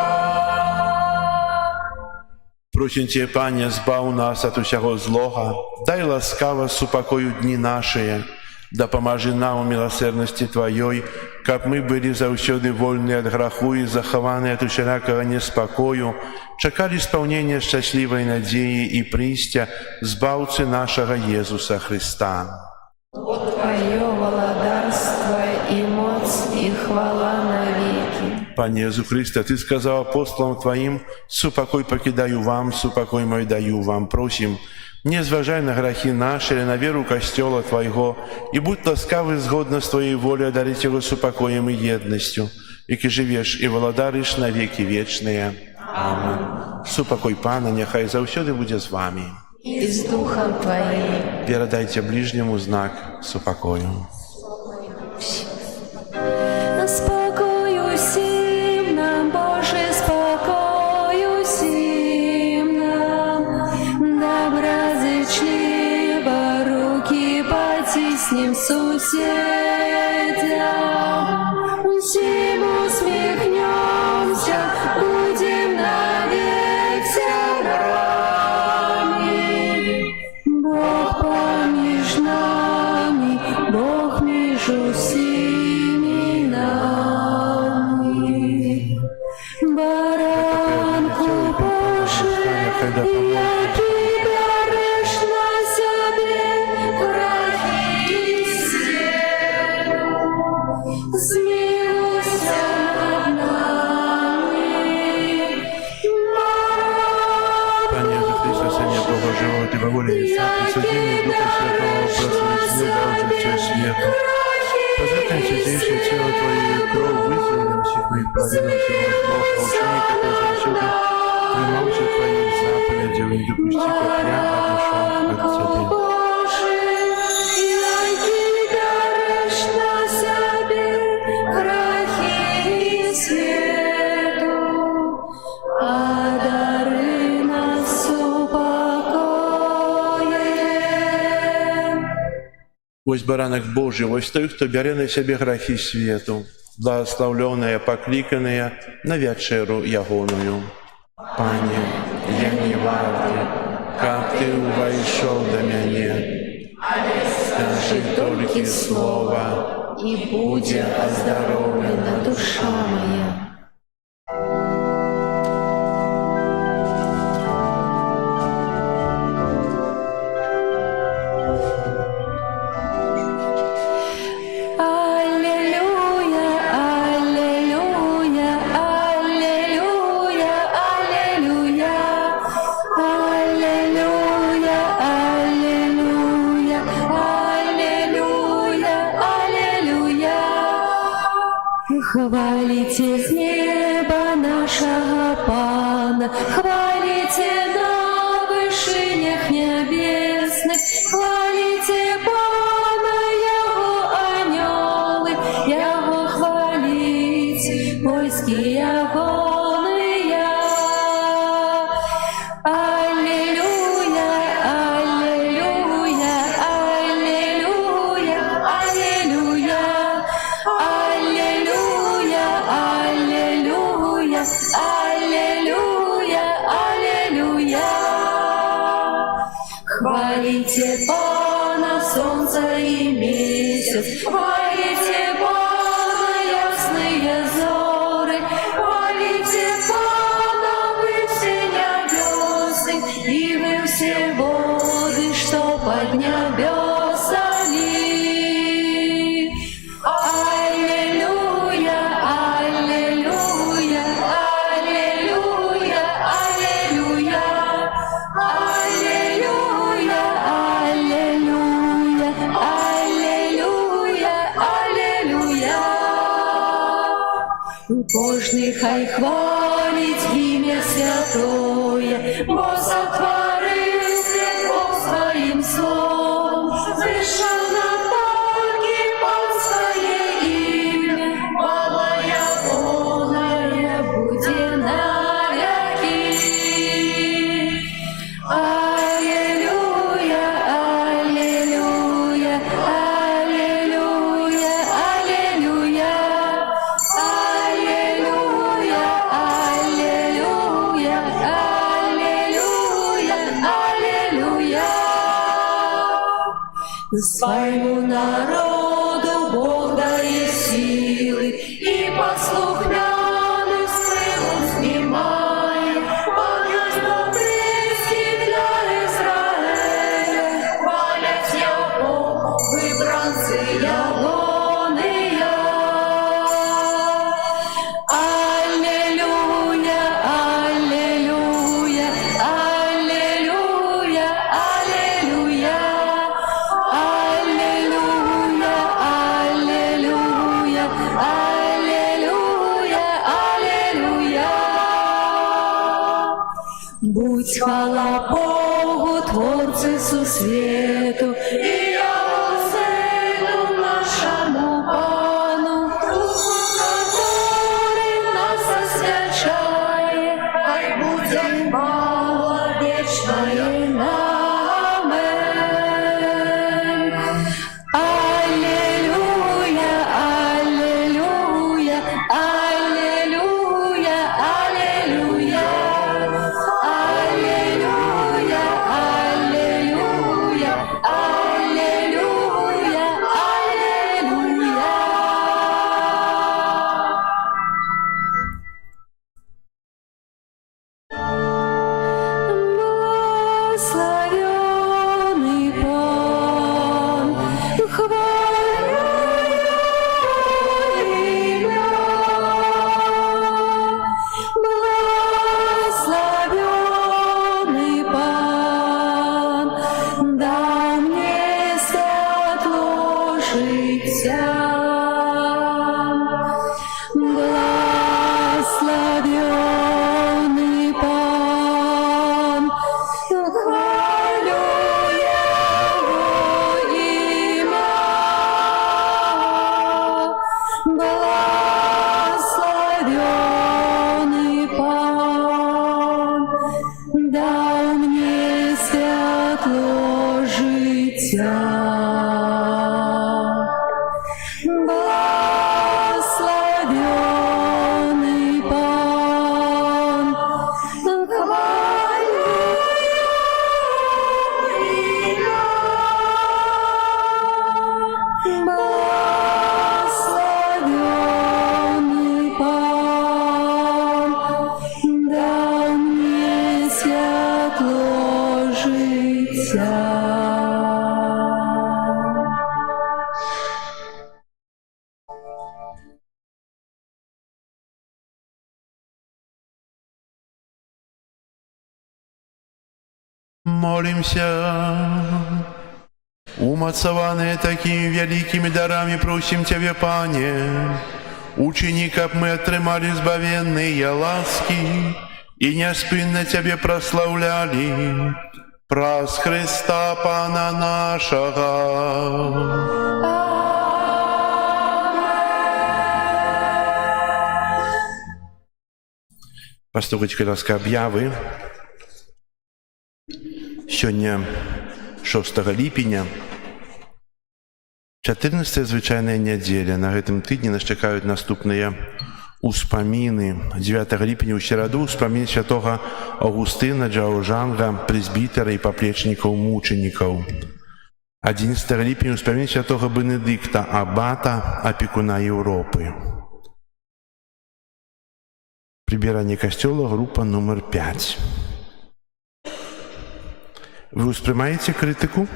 Просім Цябе, Пане, збав нас ад усяго злога, дай ласкава супакою дні нашыя, дапамажы нам у милосердности Твоей каб мы былі заўсёды вольныя ад граху і захаваныя ад усялякага неспакою, чакалі спаўнення шчаслівай надзеі і прыйсця збаўцы нашага Езуса Христа. Твое владарство и моц и хвала навеки. Пане Езу Христе, Ты сказал апостолам Твоим: «Супокой покидаю вам, супокой мой даю вам». Просим, не зважай на грехи наши или на веру Костела Твоего, и будь ласкавый згодно с Твоей волей одарить его супокоем и едностью, и ки живешь и владаришь на веки вечные. Аминь. Супокой Пана, нехай заўсёды буде з вами. И с Духом Твоим. Передайте ближнему знак супокою. Спокою всім нам, Боже, спокою всім нам. Доброзичливо руки потиснем соседям. Всем усмехнемся, будем навек сябрами. Бог поміж нами, Бог між усіми нами. Баранку Божий, який береш на себе грехи світу, змилуйся над нами. Пане Езу Христе, Сыне Бога Живого, Ты во воле Отца, присоедини Духа Святого, просветли дал жития свету. Позвякай святейшее тело Твое и кровь, вызволим всех моих праведных и Бог, волшебник, который завсёды примался Твоих заповедей, не допусти, как я отошел от Тебя. Божий, який береш на себе грехи світу, одари нас супокоєм. Ось баранок Божий, ось той, хто бере на себе грехи свету, благословленные, покликанные на вечеру ягоную. Пане, я не варты, как Ты увайшов до меня, скажи только слово, И будет оздоровлена душа моя. Аллилуйя, аллилуйя, аллилуйя, аллилуйя. Аллилуйя, аллилуйя, аллилуйя, аллилуйя. Хвалите с неба нашего Пана, хвалите на вышинях небесных, хвалите Пана, Его анёлы, Его хвалить, войски ягоные. Аллилуйя, аллилуйя, аллилуйя, аллилуйя. Аллилуйя, аллилуйя, аллилуйя, аллилуйя. Хвалите Пана, солнце и месяц, хвалите Пана, ясные зоры, хвалите Пана, вы все небесы, и вы все воды, что под небесами. Аллилуйя, аллилуйя, аллилуйя, аллилуйя. Аллилуйя, аллилуйя, аллилуйя, аллилуйя. Кожний хай хвалить ім'я святое, бо сотворив світ Бог своїм словом, вийшов на торги под своє ім'я, хвала ягоная буде навеки. Аллилуйя, аллилуйя, аллилуйя, аллилуйя. Аллилуйя, аллилуйя, аллилуйя, аллилуйя. Своему народу Бог дает силу, Будь хвала Богу, Творцу світу, і Його Сину нашому Пану, Духу, который нас освячає, хай буде хвала вечная. Амен. Аллилуйя, аллилуйя, аллилуйя, аллилуйя. Аллилуйя, аллилуйя, аллилуйя, аллилуйя. Благословенный Пан, хвалю имя. Благословенный Пан, дай мне светло життя. Благословенный Пан, хвалю Его имя. Благословенный Пан, дай мне світло життя. Благословенный Пан, хвалю Его. Благословенный Пан, дай мне світло життя. Молимся. Умацованные такими великими дарами, просим Тебя, Пане, учини, как мы отрымали збавенные ласки и неспинно Тебе прославляли, праз Христа Пана нашего. Послухайте, ласка, об'яви. Сьогодні 6 ліпеня, 14 звичайная неделя. На гэтым тыдні нас чакаюць наступныя успаміны. 9 ліпеня ў сераду успамін святога Августына Джаужанга, прэзбітера і паплечнікаў мучанікаў. 11 ліпеня успамін святога Бенедыкта, абата, апекуна Еўропы. Прибіранне касцёла, група нумар 5. Вы успрымаеце крытыку?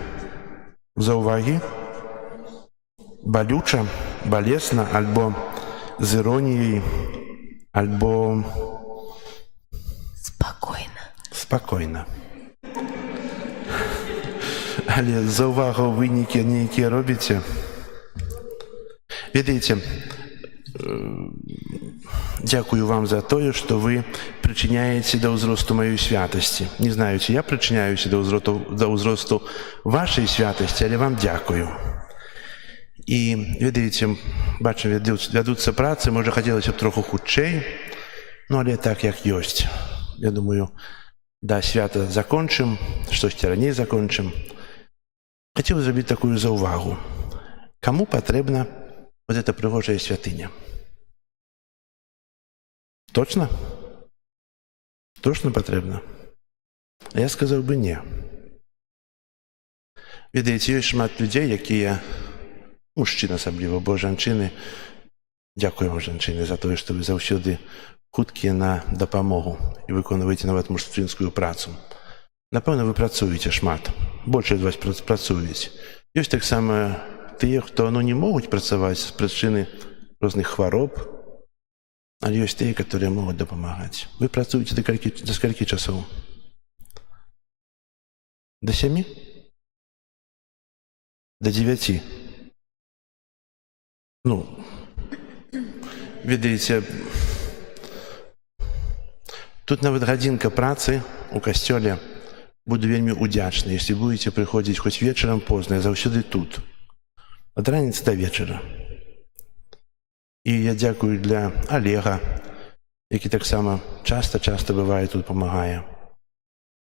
Заўвагі? Балюча, балесна, альбо з іроніяй, альбо спакойна. Але заўвагаў вынікі нейкія робіце? Ведаеце, дзякую вам за тое, што вы прычыняеце да ўзросту маёй святасці. Не знаю, ці я прычыняюся да ўзросту вашай святасці, але вам дзякую. І, ведаеце, бачу, вядуцца працы, можа, хацелася б троху хутчэй, але так, як ёсць. Я думаю, да свята закончым, штосьці раней закончым. Хацеў зрабіць такую заўвагу. Каму патрэбна вот эта прыгожая святыня? Точно? Точно патрэбна? А я сказаў бы не. Ведаеце, ёсць шмат людзей, якія, мужчын асабліва, бо жанчыны, дзякую вам, жанчыны, за тое, што вы заўсёды хуткія на дапамогу і выконваеце нават мужчынскую працу. Напэўна, вы працуеце шмат, большасць з вас працуюць. Ёсць таксама тыя, хто не могуць працаваць з прычыны розных хвароб, але ёсць тыя, которые могуць дапамагаць. Вы працуеце да сколькі часоў? До 7? До 9? Ведаеце, тут нават гадзінка працы у касцёле, буду вельмі удзячны, если будете прыходзіць хоць вечарам позна, я заўсёды тут, ад раніцы да вечара. І я дзякую для Олега, які таксама часта бывае тут, памагае,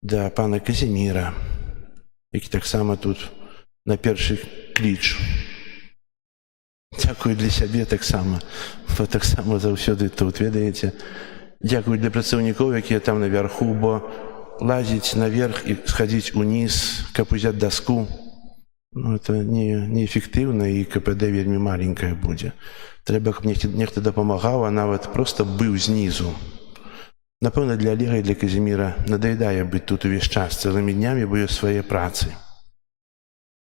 да пана Казіміра, які таксама тут на першы кліч. Дзякую для сябе таксама, бо таксама заўсёды тут, ведаеце. Дзякую для працаўнікоў, якія там наверху, бо лазіць наверх і схадзіць уніз, каб узяць даску, это неэфектыўна, і КПД вельмі маленькае будзе. Трэба, каб нехта дапамагаў, а нават проста быў знізу. Напэўна, для Олега і для Казіміра надоедае быць тут увесь час, цэлымі днямі, бо ёсць свае працы.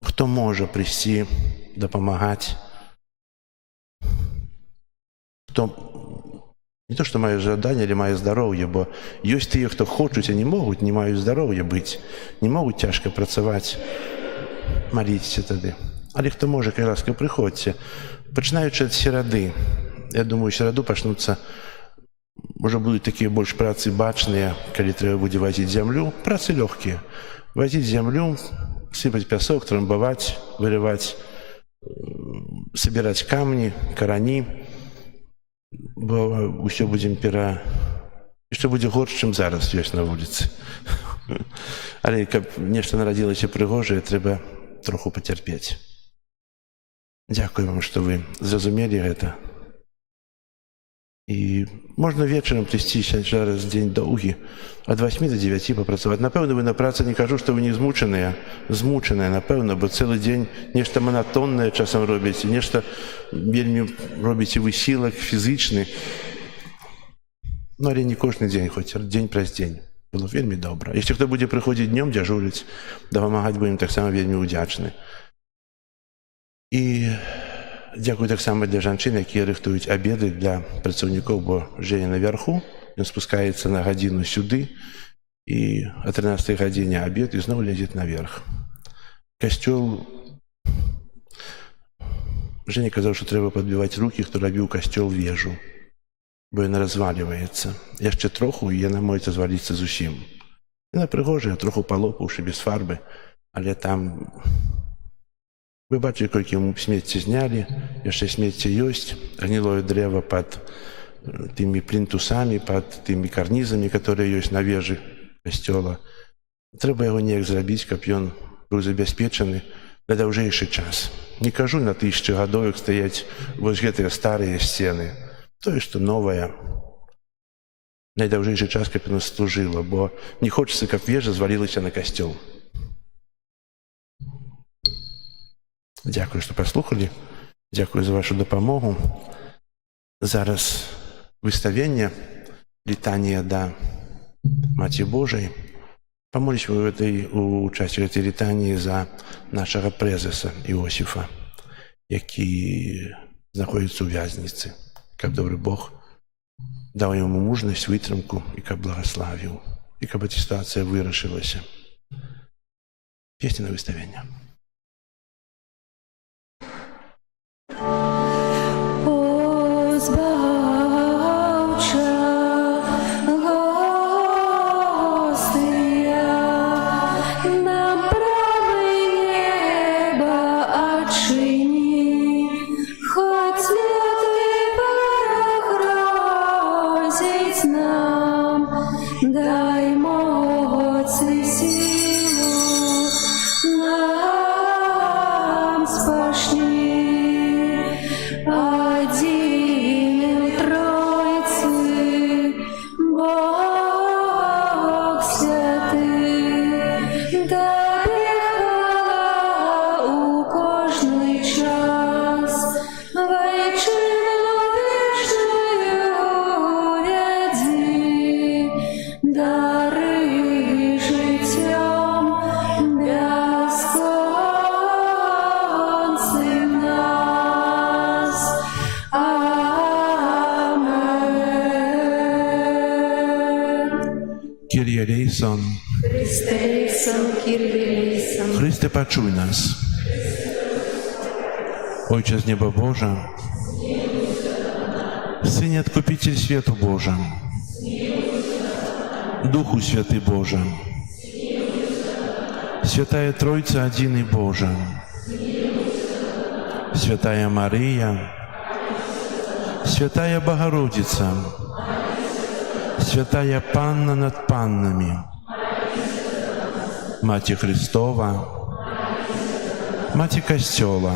Хто можа прыйсці, дапамагаць, хто не то, што мае жаданне, але мае здароўе, бо ёсць тыя, хто хочуць, а не могуць, не маюць здароўя быць, не могуць цяжка працаваць, маліцеся тады. Але хто можа, калі ласка, прыходзьце. Пачынаючы ад серады, я думаю, сераду пачнуцца, можа будуць такія больш працы бачныя, калі трэба будзе вазіць зямлю, працы лёгкія. Вазіць зямлю, сыпаць пясок, трамбаваць, вырываць, сабіраць камні, карані, бо ўсё будзем што будзе горш, чым зараз ёсць на вуліцы. Але каб нешта нарадзілася прыгожае, трэба троху пацярпець. Дзякую вам, што вы зразумелі гэта. І можна вечарам прыйсці, зараз дзень доўгі, ад 8 до 9 папрацаваць. Напэўна, вы на працы, не кажу, што вы не змучаныя, напэўна, бо цэлы дзень нешта манатоннае часам робіце, нешта вельмі робіце высілак фізычны. Але не кожны дзень, хоць дзень праз дзень. Было вельмі добра. Яшчэ хто будзе прыходзіць днём дзяжурыць, дапамагаць будзем таксама вельмі удзячны. І дзякую таксама для жанчын, якія рыхтуюць абеды для працаўнікоў, бо Женя наверху, ён спускаецца на гадзіну сюды, і о 13 гадзіне абед, і зноў лезет наверх. Касцёл... Женя казаў, што трэба падбіваць рукі, хто рабіў касцёл вежу, бо яна разваліваецца. Яшчэ троху, і яна можа зваліцца зусім. Яна прыгожая, троху палопаўшы, без фарбы, але там... Вы бачылі, колькі яму смецце знялі, яшчэ смецце ёсць, гнілое дрэва пад тымі плінтусамі, пад тымі карнізамі, которые ёсць на вежы касцёла. Трэба яго неяк зрабіць, каб ён быў забяспечаны на даўжэйшы час. Не кажу на 1000 гадоў, як стаяць вось гэтыя старыя сцены. Тое, што новае, найдаўжэйшы час, каб яно служыла, бо не хочацца, каб вежа звалілася на касцёл. Дзякую, што паслухалі. Дзякую за вашу дапамогу. Зараз выставенне, літанія да Маці Божай. Памоліся у часе гэтай літаніі за нашага прэзеса Іосіфа, які знаходзіцца ў вязніцы. Каб добры Бог даў яму мужнасць, вытрымку і каб благаславіў. І каб эта сітуацыя вырашылася. Песня на выставенне. Дай моці силу нам спашни, один Тройцы, Бог святый, дай хвала у кожний час, вайчину вічною вядzi, дары життям безконцем нас. Амен. Kyrie eleison. Христе елейсон, Kyrie елейсон. Христе, почуй нас. Отче з неба Божа, Сыне Откупитель свету Божа, Духу Святый Боже, Святая Тройца, один и Боже, Святая Мария, Святая Богородица, Святая Панна над паннами, Мати Христова, Мати Костела,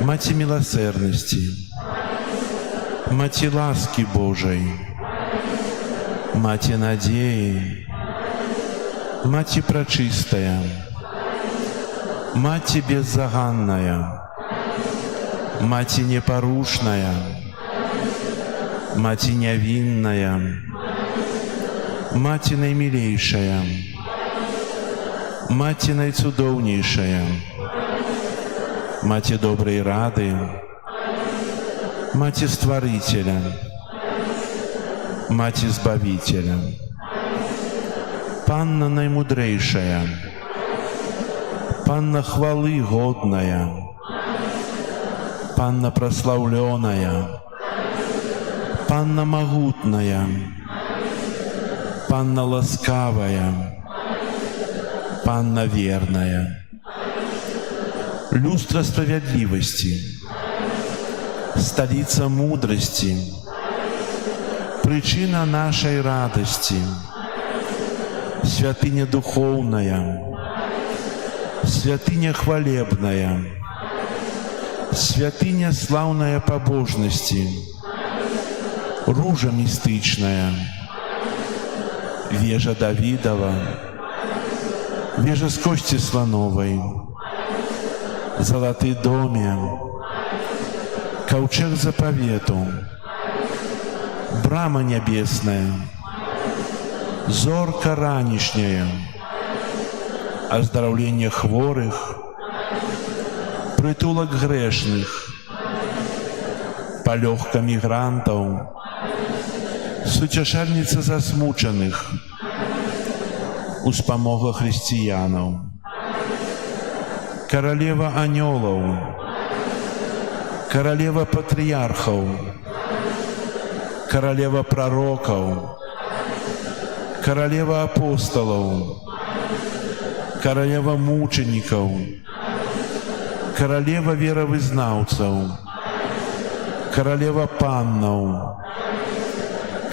Мати милосердности, Мати ласки Божией, Мати надеи, Мати пречистая, Мати беззаганная, Мати непорушная, Мати невинная, Мати наимилейшая, Мати найцудовнейшая, Мати доброй рады, Мати Створителя, Мати Збавителя, Панна наимудрейшая, Панна хвалы годная, Панна прославленная, Панна могутная, Панна ласкавая, Панна верная, люстра справедливости, столица мудрости, причина нашей радости, святыня духовная, святыня хвалебная, святыня славная побожности, ружа мистычная, вежа Давидова, вежа с кости слоновой, золотый доме, ковчег заповету, брама небесная, зорка ранешняя, оздоровление хворых, притулок грешных, полегка мигрантов, сутешальница засмученных, успомогла християнов, королева анgelов, королева патриархов, королева пророков, королева апостолов, королева мучеников, королева веровызнавцев, королева паннов,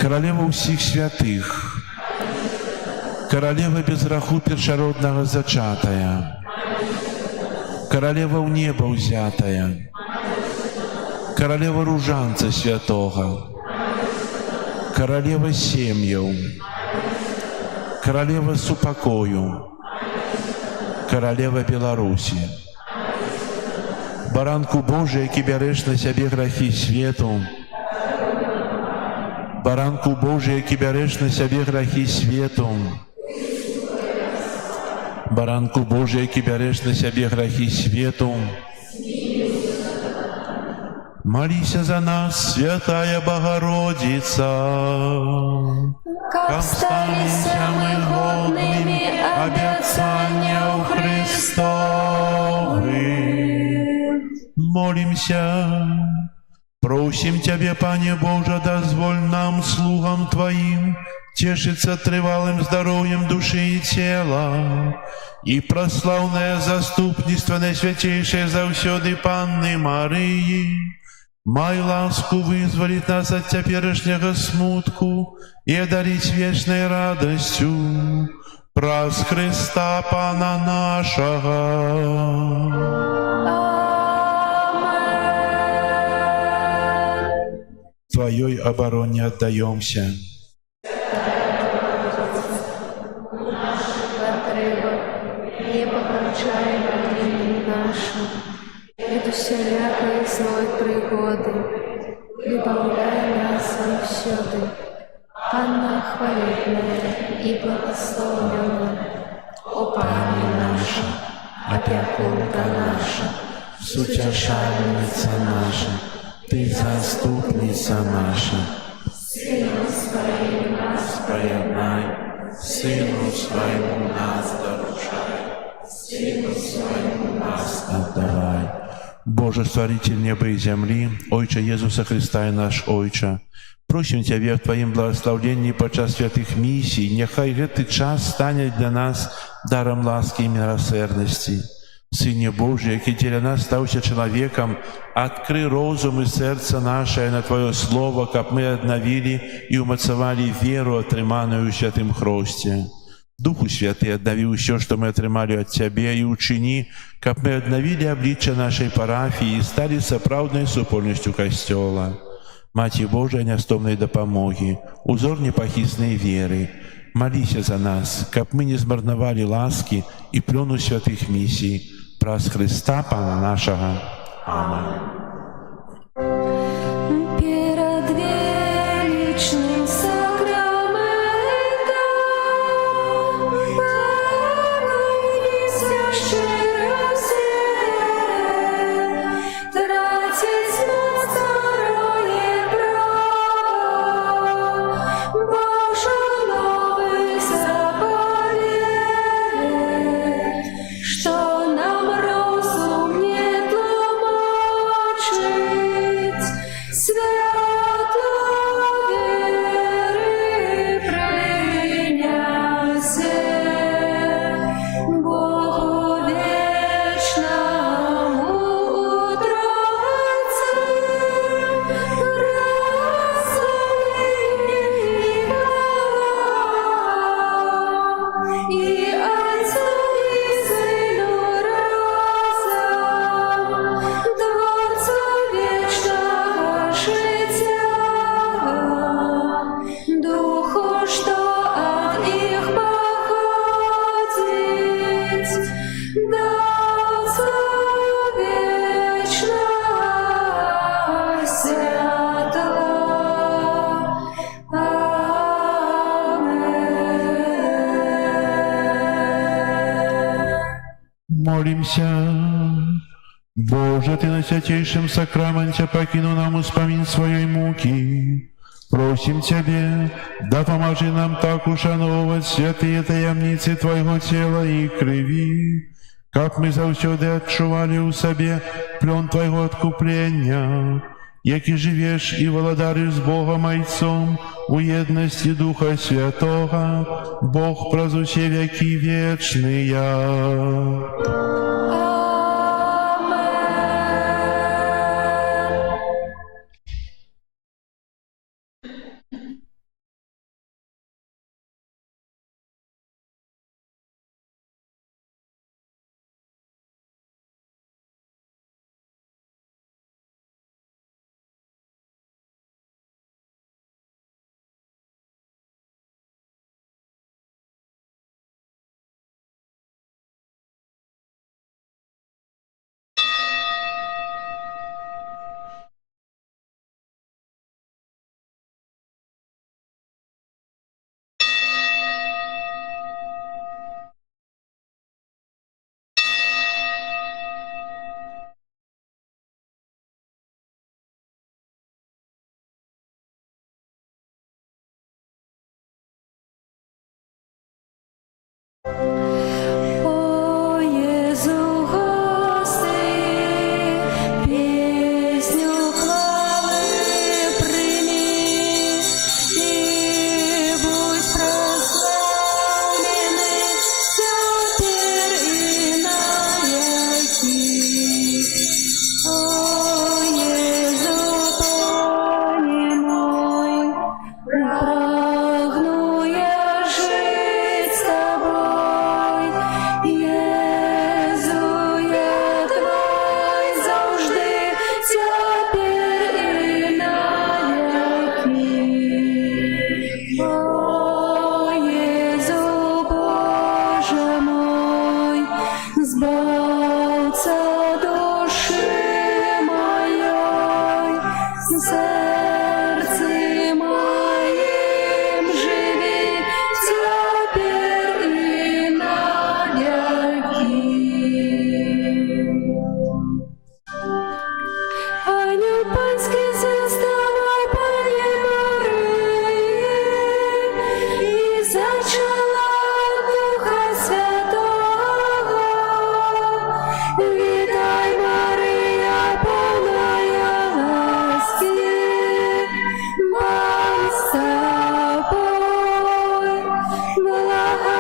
королева всех святых, королева без раху першородного зачатая, королева в небо взятая, королева ружанца святого, королева семьев, королева супокою, королева Беларуси, баранку Божию, який береш на себе грехи свету, баранку Божию, який береш на себе грехи свету, баранку Божию, який береш на себе грехи свету, молися за нас, Святая Богородица, Как станемся мы годными обетования у Христовы. Молимся, просим Тебя, Пане Боже, дозволь нам, слугам Твоим, тешиться тревалым здоровьем души и тела, и прославное заступництво Наисвятейшей завсёды Панны Марии, май ласку вызволить нас от теперешнего смутку и одарить вечной радостью праз Христа Пана нашего. Твоей обороне отдаемся. Не погружай молитвы наши, и всякой злой пригоды, прибавляй нас всюду. Панна хвалебная и благословленная, о Пани наша, опекунка наша, Сутешальница наша, Ты заступница наша, Сыну Своим нас проявляй, Сыну Своему нас дарушай, Сыну Своему нас отдавай. Боже, Створитель неба и земли, Ойче Иисуса Христа и наш Ойче, Просім Цябе в Твоім благословенні падчас святых місій, няхай гэты час стане для нас даром ласки і милосердности. Сыне Божий, які дзеля нас стаўся чалавекам, адкрый розум і сэрца нашае на Твоё Слово, каб мы аднавілі і ўмацавалі веру, атрыманую ў святым хросце. Духу Святы, аднаві ўсё, што мы атрымалі ад Цябе, і ўчыні, каб мы аднавілі аблічча нашай парафіі і сталі сапраўднай супольнасцю Касцёла. Маці Божая нястомнай дапамогі, узор непахіснай веры, маліся за нас, каб мы не змарнавалі ласкі і плёну святых місій. Праз Христа Пана нашага. Аминь. Перед величным сакраментом поклонися щиро все, тратить на второе право, Боже новый заповедь, что нам розум не тлумачить, свято веры приняся, Богу вечному Тройце, и Отцу и Сыну разом, Творцу вечного життя, Духу, что от их походить, Дацу вечного святла. Молимся. Боже, Ты на святейшем сакраменте покинул нам успомин своей муки. Просим Тебе, да поможи нам так ушановывать святые таямницы Твоего тела и крови, как мы заўсёды адчували у себе плен Твоего откупления, які живешь и владаришь с Богом Отцом у едности Духа Святого, Бог праз усе веки вечные.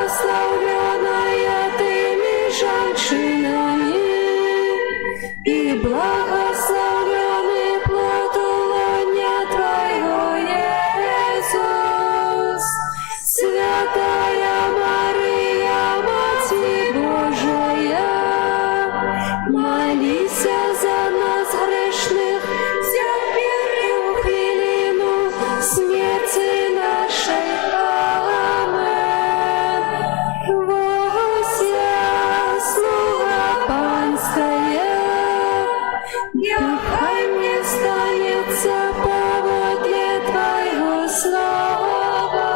благословленная теми женщинами, и благословенный плод лона Твоего, Иисус. Святая Мария, Мать Божия, молись за нас грешных, теперь и в хвилину смерти нашей. Амен. Вося, слуга панская, нехай мне станется поводле Твоего слова.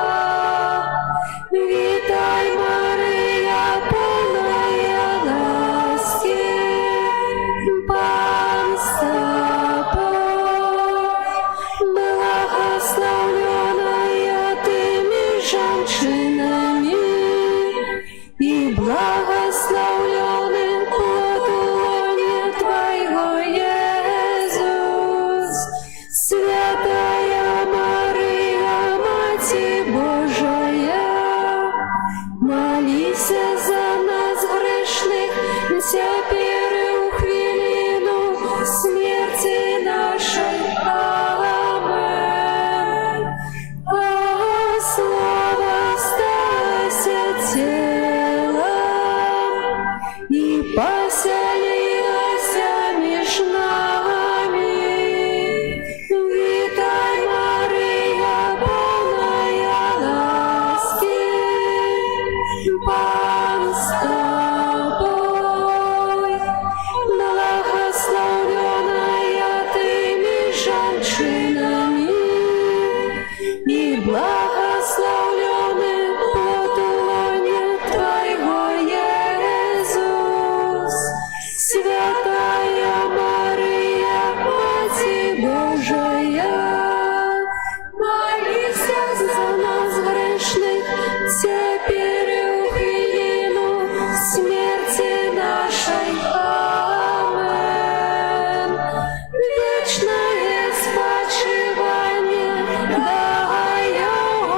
Витай, Мария, полная ласки, Пан с Тобой. Благословленная Тыми женщинами, и благословленный плод лона Твоего, Иисус. Святая Мария, Мать Божия, молись за нас грешных, теперь и в хвилину смерти нашей. Амен. А слово сталося телом и поселилося між нами. Витай, Мария, полная ласки, Пан с Тобой. Благословленная Тыми женщинами, и благословленный плод лона Твоего, Иисус. Святая Мария, Мать Божия, молись за нас грешных, теперь и в хвилину смерти нашей. Амен. Вечное спочивание дай,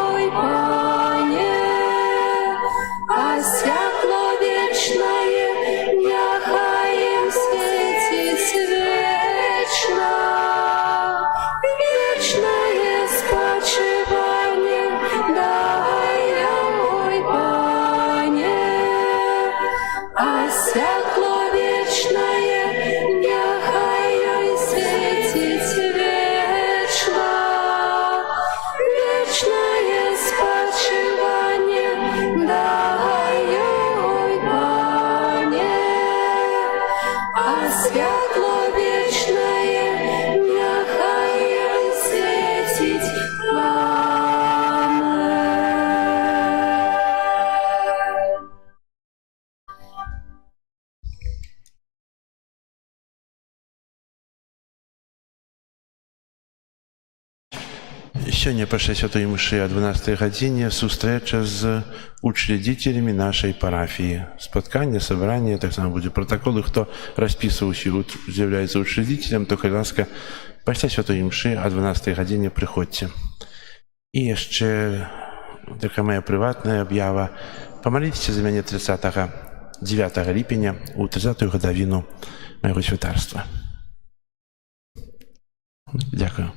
ой, Пане, а святло вечное нехай им светить вечно. Вечное спочивание дай, ой, Пане, а святло вечное нехай им светить вечно. Вечное спочивание дай, ой, Пане, а святло вечное нехай им светить. Амен. Сёння пасля святой мшы о 12 гадзіне сустрэча з учредителями нашай парафіі. Спатканне, сабранне, таксама будзе пратаколы. Хто распісваўся і з'яўляецца учредителем, то, калі ласка, пасля святой мшы о 12 гадзіне прыходзьце. І яшчэ такая моя прыватная аб'ява. Памаліцеся за мяне 9 ліпеня у 30-ю гадавіну майго святарства. Дзякую.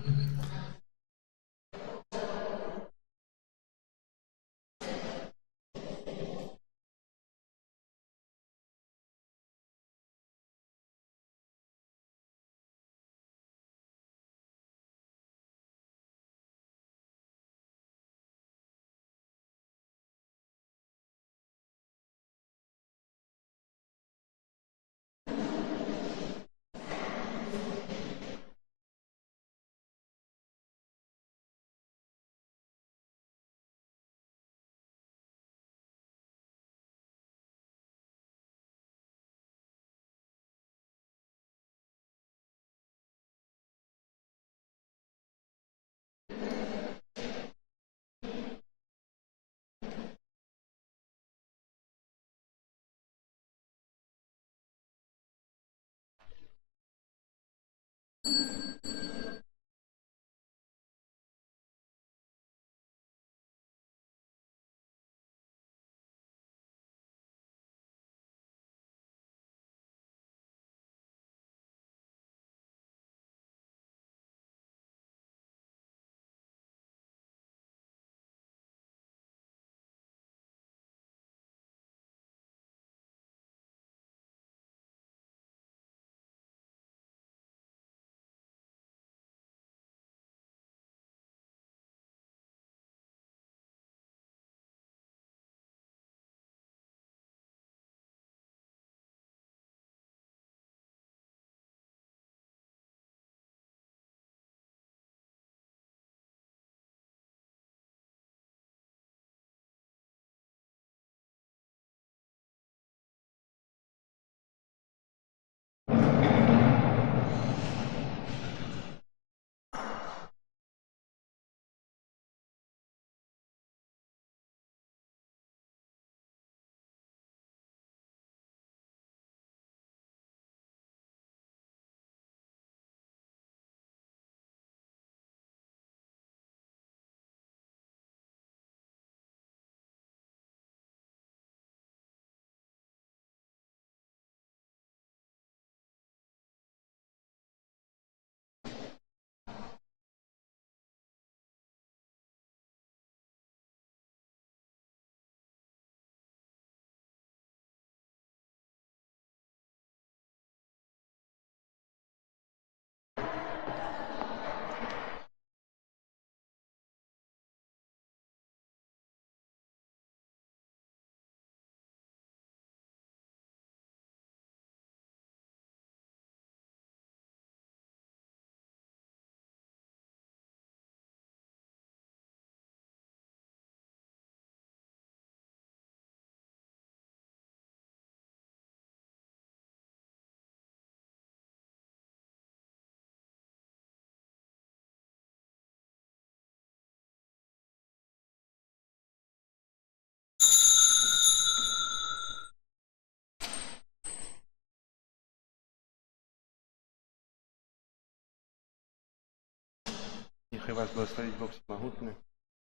Хай вас благословить Бог Всемогутный,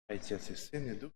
Отец и Сын и Дух.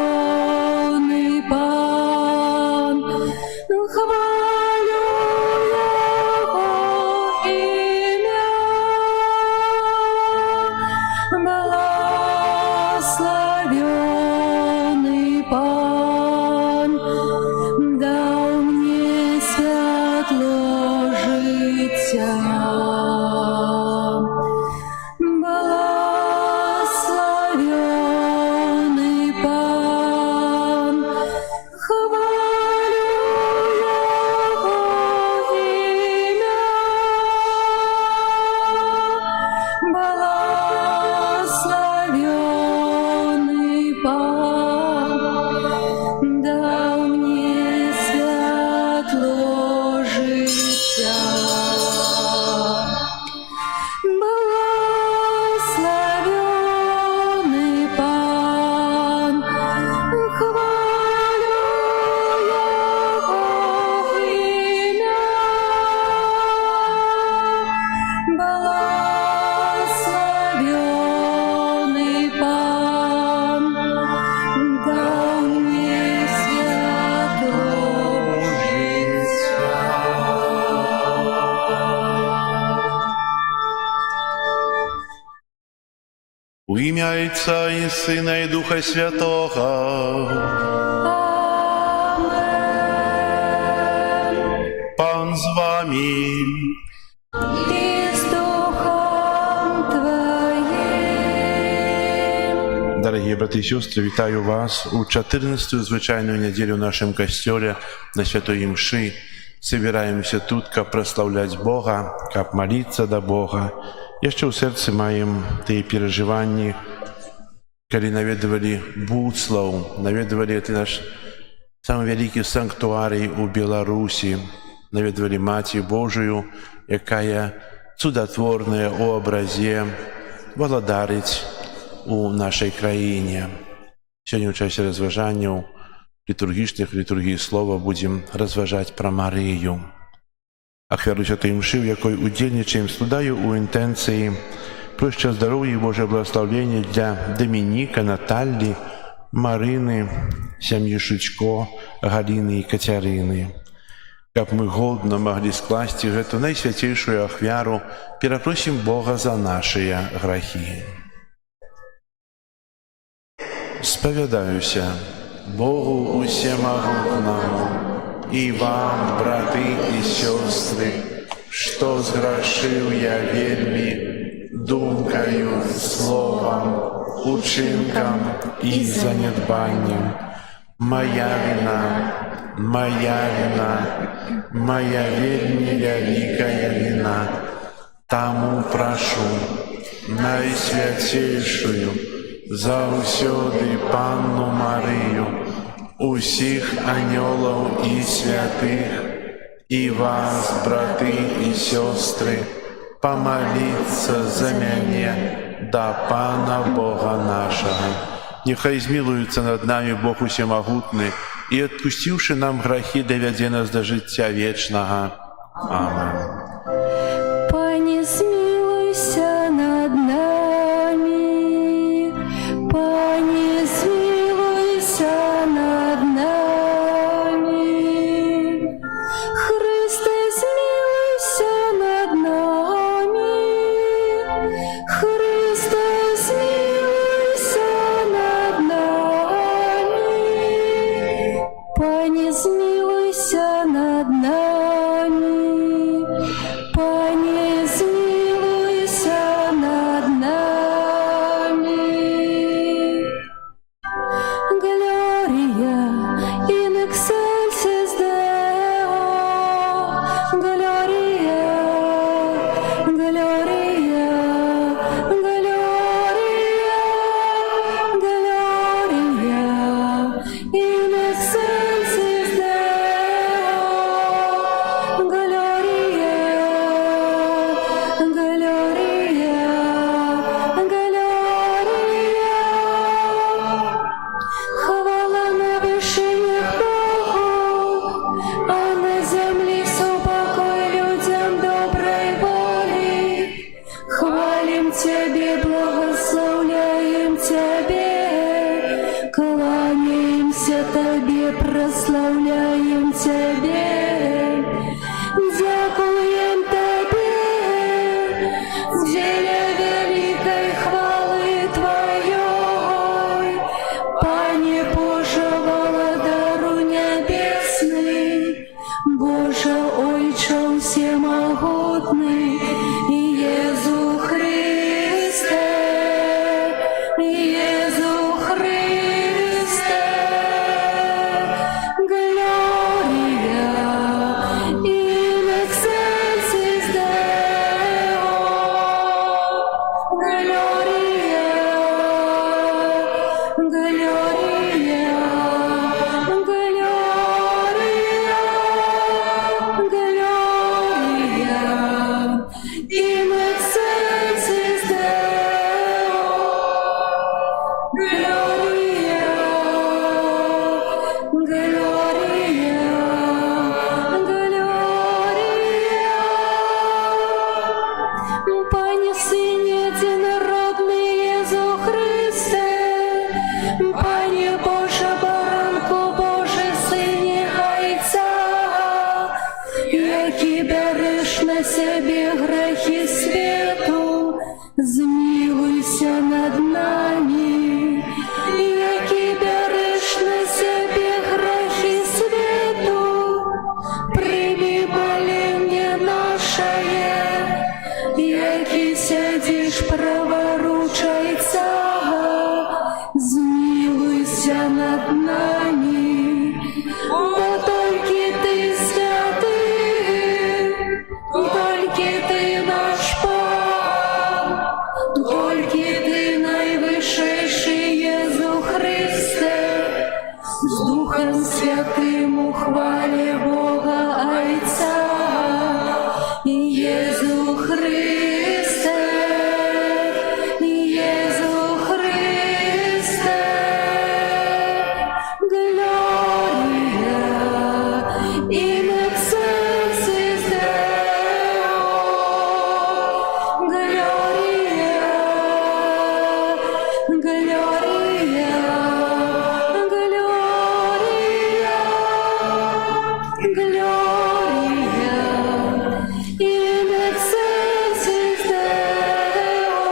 Благословенный Пан, хвалю Его имя. Благословенный Пан дал мне святло життя. Благословенный Пан, хвалю Его имя. Благословенный Пан дал мне святло життя. Благословенный Пан, хвалю Его имя. Благословенный Пан дал мне святло життя. У ім'я Отця і Сина і Духа Святого. Амен. Пан з вами. И с Духом Твоим. Дорогі брати і сестри, вітаю вас у 14-ю звичайную неделю в нашем костеле на Святой Мши. Собираемся тут, как прославлять Бога, как молиться до Бога. Jeszcze u sercu mają te przeżywania, kiedy nawiedowali Bucław, nawiedowali ten nasz самый wielki sanktuarium u Białorusi, nawiedowali Maciej Bożą, jaka cudotworna u obrazie władarić u naszej krainie. Сегодня w czasie rozważania liturgii słowa będziemy rozważać про Maryję. Ахвяру Святої Мши, в якої удільничаємо, складаю у інтенції про ще здоров'я і Боже благословення для Домініка, Наталі, Марини, сім'ї Шучко, Галіни і Катерини. Щоб ми годно могли скласти эту найсвятейшую ахвяру, перепросим Бога за наши грехи. Споведаюся Богу усемогутному, и вам, браты и сестры, что сгрешил я вельми думкою, словом, учинком и занедбанием. Моя вина, моя вельми великая вина. Тому прошу найсвятейшую, заусёды Панну Марию, усіх аньолов і святих, і вас, брати і сестри, помолиться за мене до Пана Бога нашего. Нехай змилуется над нами Бог Усемогутный, и, отпустивши нам грехи, доведе нас до життя вечного. Аминь. Пане, смилуйся над нами, Пане, смилуйся над нами, Христе, смилуйся над нами, Христе, смилуйся над нами, Пане, смилуйся над нами, Пане, смилуйся над нами. Gloria in excelsis Deo, Gloria, Gloria, змилуйся над нами, які береш на себе грехи свету, прими боление наше, які сядеш праворучайся, змилуйся над нами, бо тільки ти святий, тільки ти наш Пан, тільки ти найвищий Єсу Христе, з Духом Святим у хвалі Бога Отця, Єсу Христе, Єсу Христе, Gloria in excelsis Deo, Gloria, Gloria, Gloria, Gloria in excelsis Deo,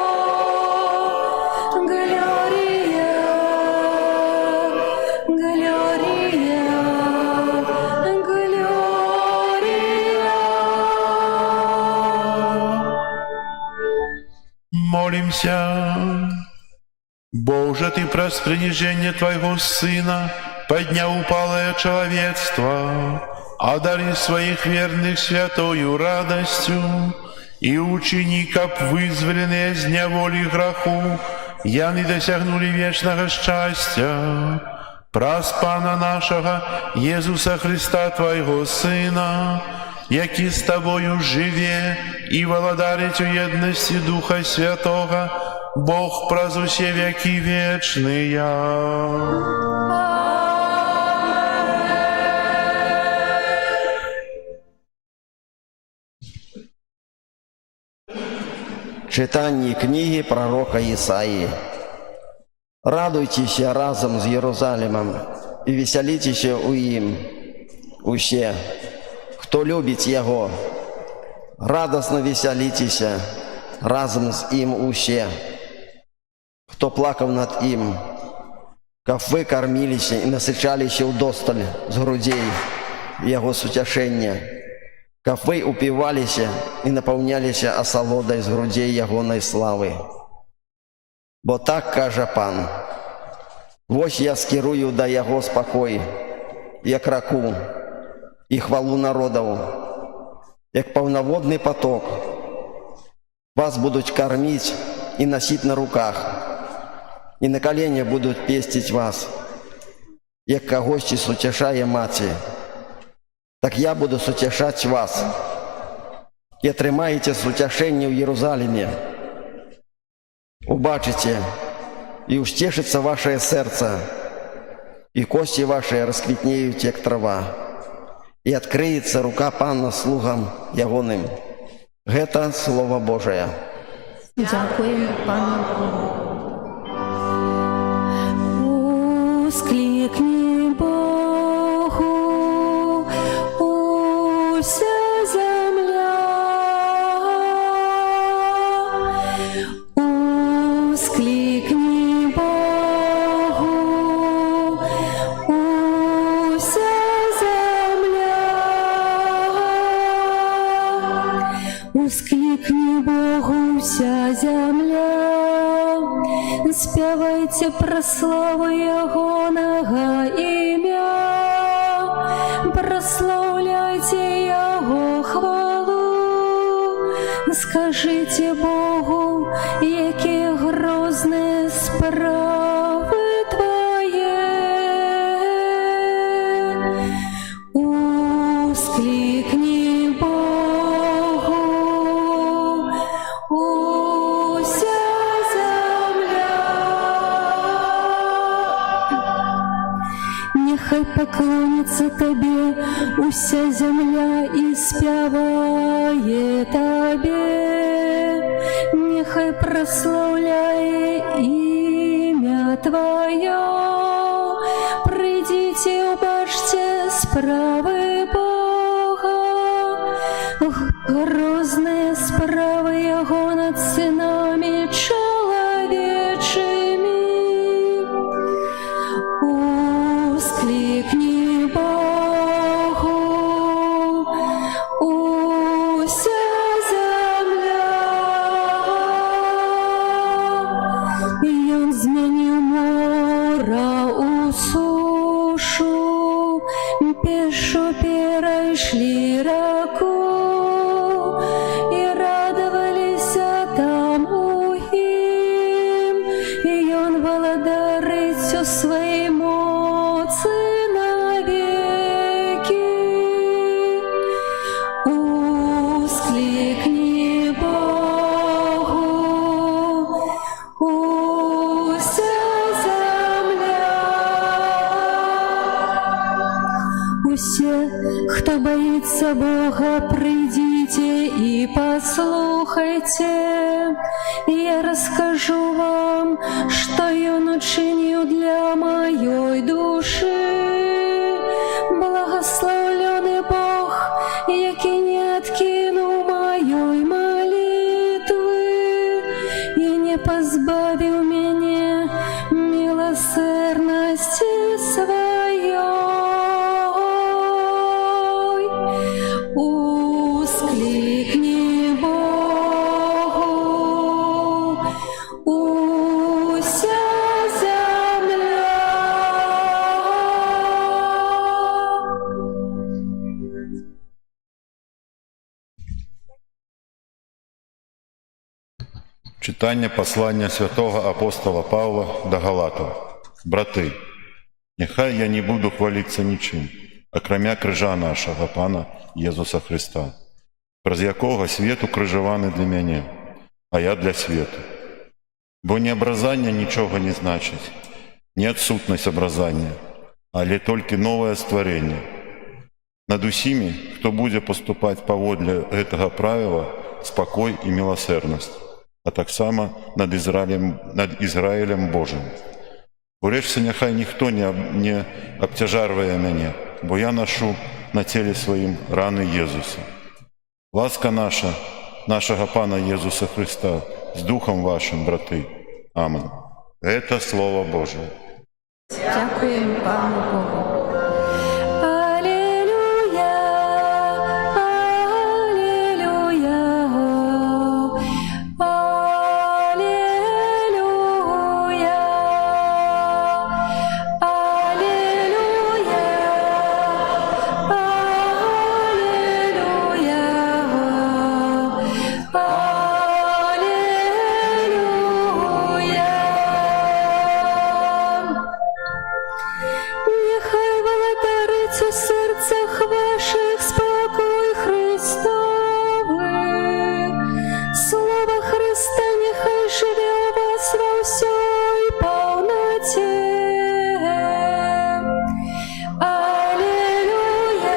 Gloria, Gloria, Gloria. Молимся. Боже, Ты про принижение Твоего Сына поднял упалое человечество, одари своих верных святою радостью, и учеников, вызволенные из неволи греху, яны досягнули вечного счастья. Праз Пана нашего Иисуса Христа, Твоего Сына, який с Тобою живе и володарить у едности Духа Святого, Бог праз усе веки вечные. Читання книги пророка Ісаї. Радуйтеся разом з Єрусалимом і веселітеся у їм усе, хто любить його. Радосно веселітеся разом з їм усе, хто плакав над їм, каб ви кормилися і насичалися удосталь з грудей його сутяшення, каб ви упивалися і наповнялися осолодой з грудей ягоної слави. Бо так каже Пан: «Вось я скерую да яго спокой, як раку, і хвалу народов, як повноводний поток. Вас будуть кормить і носить на руках, і на коленях будуть пестить вас, як когось сутешає маці. Так я буду сутешать вас, і отримаєте сутешення в Єрусалимі. Убачите, и устешится ваше сердце, и кости ваши расквитнеют, як трава, и откроется рука Пана слугам ягоным». Это Слово Божие. Дякуємо Пану Богу. Ускликни Богу, уся земля. Ускликни Богу, уся земля. Ускликни Богу, вся земля, спявайте про славу Ягоного ім'я, прославляйте Його хвалу, скажите Богу, які грозні справи Твоє. Ускликни Богу, уся земля. Нехай поклонится Тобі уся земля і співає Тобі. Нехай прославляє ім'я Твоє. Придите, убачьте справи Бога, грозные справи Його над синами змяніў мора у сушу, пешу перайшлі раку, і радаваліся там у ім, і ён валадарыць у сваёй моцы навекі. Усклікні Богу, уся земля. Усе, хто боится Бога, придите и послухайте. Я расскажу вам, что Он учинил для моей души. Благословленный Бог, який не откинул моей молитвы и не позбавил меня милосердности своей. Ускликни Богу, уся земля. Читання послання святого апостола Павла до Галатов. Брати, нехай я не буду хвалитися нічим, окромя крижа нашого Пана Єсуса Христа, през якого світ укрижований для мене, а я для світу. Бо не образання нічого не значить, не відсутність образання, але тільки нове створення. Над усіми, хто буде поступати поводле этого правила, спокой і милосердність, а так само над Ізраїлем Божим. Уречься, нехай ніхто не обтяжарює мене, бо я ношу на тілі своїм рани Єсуса. Ласка наша, нашого Пана Єсуса Христа, з Духом вашим, брати. Амин. Это Слово Божие. Дякуємо Пану Богу. Аллилуйя, аллилуйя, аллилуйя, аллилуйя, аллилуйя. Нехай володарить у серцях ваших спокой Христовий. Слово Христа нехай живе у вас во всей полноте. Аллилуйя, аллилуйя.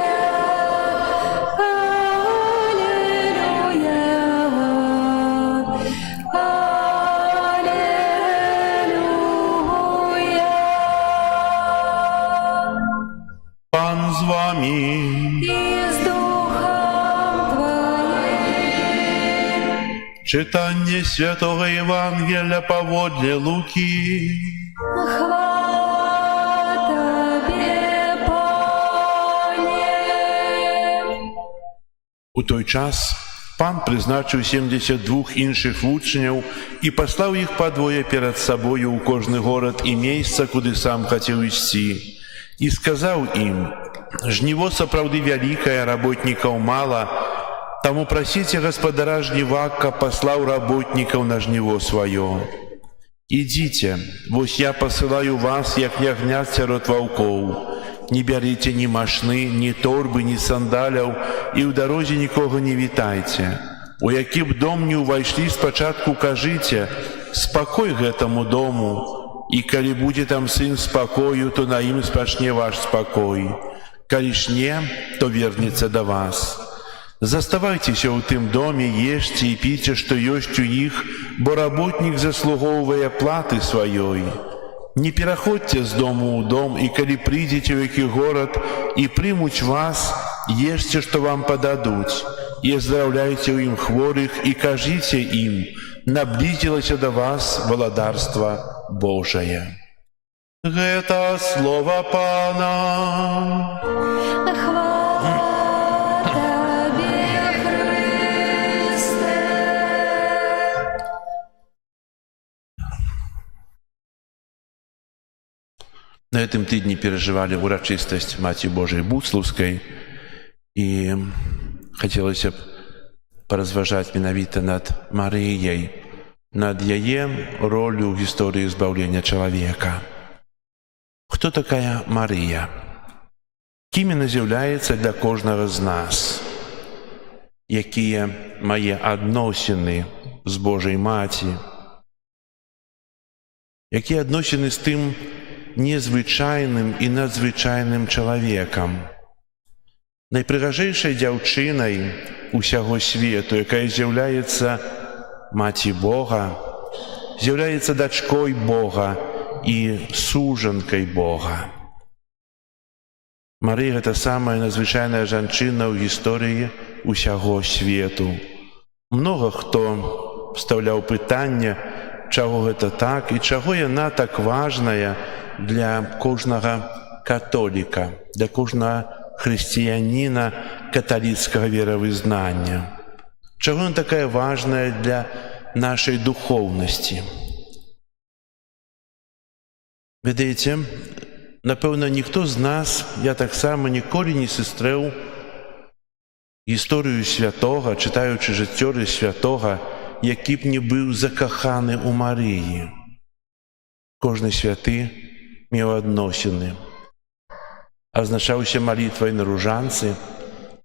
Пан з вами. И с Духом Твоим. Читання Святого Євангелія поводле Луки. Хвала Тебе, Пане. У той час Пан призначив 72 інших вучняў і паслаў іх падвое перад сабою ў кожны горад і месца, куды сам хацеў ісці. І сказаў ім: «Жніво сапраўды вялікае, работнікаў мала, таму прасіце гаспадара жніва, каб паслаў работнікаў на жніво сваё. Ідзіце, вось я пасылаю вас, як ягнят сярод ваўкоў. Не бярыце ні машны, ні торбы, ні сандаляў, і ў дарозе нікога не вітайце. У які б дом не ўвайшлі, спачатку кажыце: спакой гэтаму дому, і калі будзе там сын спакою, то на ім спачне ваш спакой. Калі ж не, то вернецца да вас. Заставайцеся ў тым доме, ешце і піце, што ёсць у іх, бо работнік заслугоўвае платы сваёй. Не пераходзьце з дому ў дом, і калі прыйдзеце ў які горад і прымуць вас, ешце, што вам пададуць, і аздараўляйце ў ім хворых, і кажыце ім: наблізілася да вас валадарства Божае. Гэта слова Пана. Хвала На гэтым тыдні перажывалі урачыстасць Маці Божай Буслаўскай, і хацелася б паразважаць менавіта над Марыяй, над яе ролю ў гісторыі збаўлення чалавека. Хто такая Марыя? Кім яна з'яўляецца для кожнага з нас? Якія мае адносіны з Божай Маці? Якія адносіны з тым незвычайным і надзвычайным чалавекам? Найпрыгажэйшай дзяўчынай усяго свету, якая з'яўляецца Маці Бога, з'яўляецца дачкой Бога і сужанкай Бога. Марыя – гэта самая надзвычайная жанчына ў гісторыі усяго свету. Многа хто стаўляў пытанне, чаго гэта так і чаго яна так важная для кожнага католіка, для кожнага хрысціяніна каталіцкага веравызнання. Чаго яна такая важная для нашай духоўнасці? Ведаеце, напэўна, ніхто з нас, я таксама ніколі не сустрэў гісторыю святога, чытаючы жыццёры святога, які б не быў закаханы ў Марыі. Кожны святы меў адносіны. Азначаўся малітвай на ружанцы,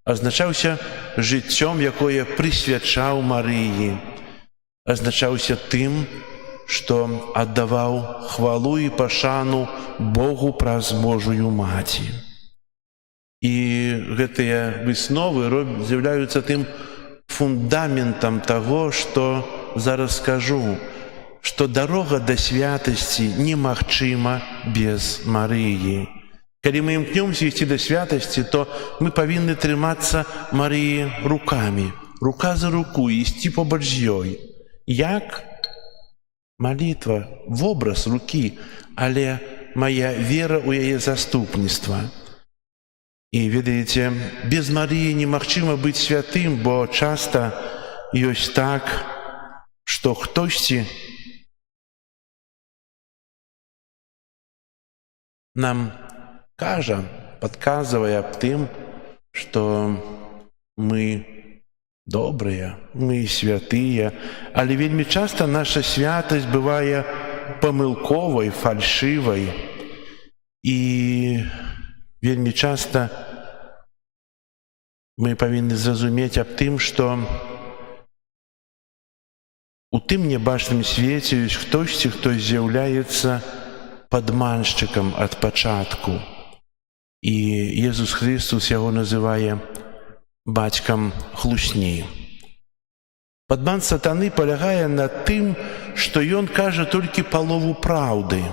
азначаўся жыццём, якое прысвячаў Марыі, азначаўся тым, што аддаваў хвалу і пашану Богу праз Божую Маці. І гэтыя высновы з'яўляюцца тым фундаментам таго, што зараз скажу, што дарога да святасці немагчыма без Марыі. Калі мы імкнёмся ісці да святасці, то мы павінны трымацца Марыі рукамі, рука за руку, і ісці побач з ёй. Як? Малітва, вобраз рукі, але мая вера ў яе заступніцтва. І, ведаеце, без Марыі немагчыма быць святым, бо часта ёсць так, што хтосьці нам кажа, падказвае аб тым, што мы добрыя, мы святыя, але вельмі часта наша святасць бывае памылковай, фальшывай. І вельмі часта мы павінны зразумець аб тым, што у тым нябачным свеце ёсць хтосьці, хто з'яўляецца падманшчыкам ад пачатку. І Езус Христос яго называе бацькам хлусні. Падман сатаны палягае на тым, што ён кажа толькі палову праўды.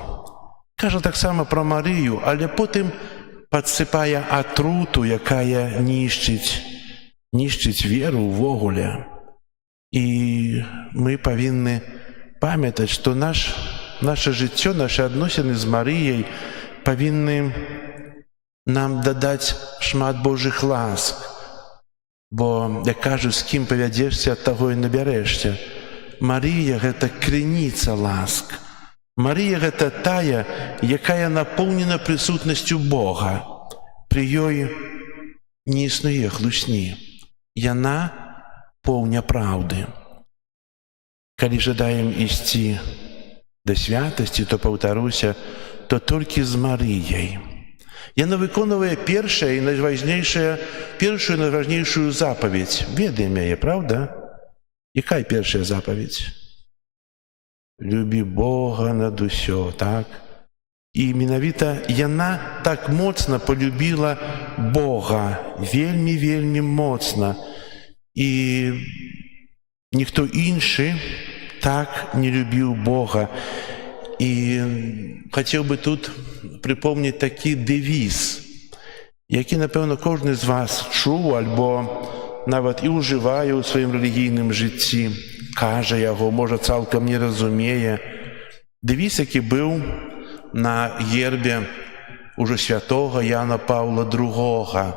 Кажа таксама пра Марыю, але потым падсыпае атруту, якая нішчыць веру ўвогуле. І мы павінны памятаць, што наше жыццё, нашы адносіны з Марыяй павінны нам дадаць шмат Божых ласк. Бо, як кажуць, з кім павядзешся, ад таго і набярэшся. Марыя – гэта крыніца ласк. Марыя – гэта тая, якая напоўнена прысутнасцю Бога. Пры ёй не існуе хлусні. Яна поўня праўды. Калі жадаем ісці да святасці, то, паўтаруся, то толькі з Марыяй. Яна выконвае першую і найважнейшую запаведь. Ведаем яе, правда? Якая першая запаведь? Любі Бога над усё, так? І менавіта яна так моцна полюбіла Бога, вельмі моцна. І ніхто іншы так не любіў Бога. І хацеў бы тут прыпомніць такі дэвіз, які, напэўна, кожны з вас чуў альбо нават і ўжывае ў сваім рэлігійным жыцці, кажа яго, можа, цалкам не разумее. Дэвіз, які быў на гербе ўжо святога Яна Паўла II.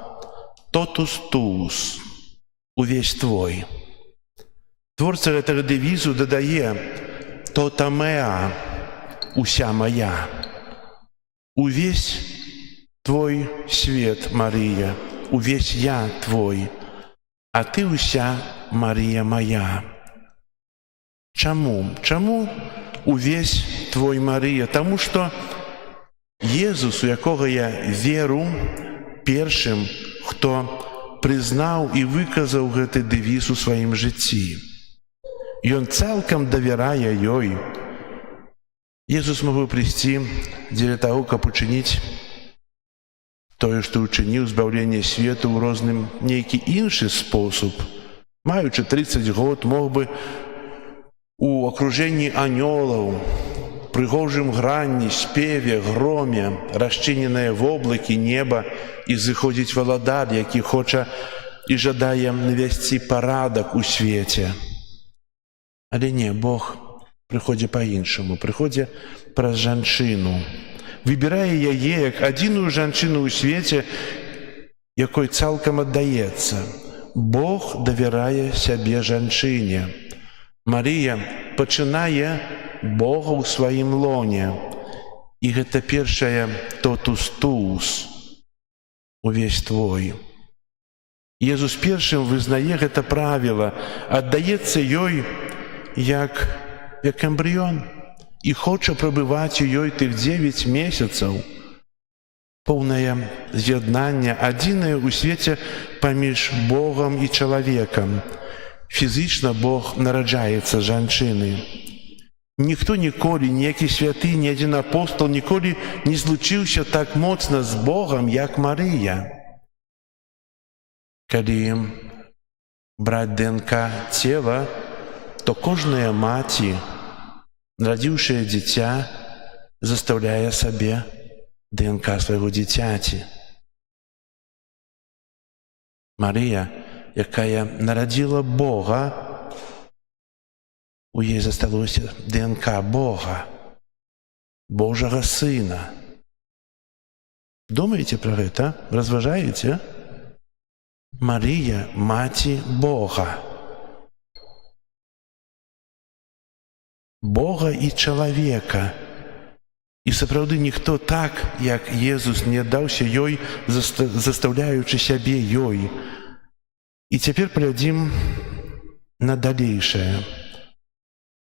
Totus tuus, увесь твой. Творца гэтага дэвізу дадае tota mea, уся моя. Увесь Твой свет, Мария, увесь я Твой, а Ты уся, Марія моя. Чаму? Чаму увесь Твой, Марія? Тому що Єзус, у якого я віру, першим, хто признаў і выказаў гэты дэвіз у сваім жыцці. Ён цалкам давярае ёй. Езус мог бы прийти для того, каб учыніць тое, што учыніў, збаўленне свету ў розным нейкі іншы спосаб. Маючы 30 год, мог бы у акружэнні анёлаў, прыгожым гранні, спеве, громе, расчыненае воблакі неба і зыходзіць валадар, які хоча і жадае навесці парадак у свеце. Але не, Бог прыходзіць па-іншаму, прыходзіць праз жанчыну. Выбірае яе як адзіную жанчыну ў свеце, якой цалкам аддаецца. Бог давярае сябе жанчыне. Марія пачынае Бога ў сваім лоне. І гэта першае «тотус туус» – «увесь твой». Езус першым вызнае гэта правіла, аддаецца ёй як эмбрыён і хоча прабываць у ёй тых 9 месяцаў. Поўнае з'яднанне, адзінае ў свеце паміж Богам і чалавекам. Фізічна Бог нараджаецца жанчыны. Ніхто ніколі, ніякі святы, ні адзін апостол ніколі не злучыўся так моцна з Богам, як Марыя. Калі браць ДНК цела, то кожная маці, нарадзіўшая дзіця, застаўляе сабе ДНК свайго дзіцяці. Марыя, якая нарадзіла Бога, у ёй засталося ДНК Бога, Божага Сына. Думаеце пра гэта? Разважаеце? Марія – маці Бога. Бога і чалавека. І сапраўды ніхто так, як Езус, не аддаўся ёй, застаўляючы сябе ёй. І цяпер паглядзім на далейшае.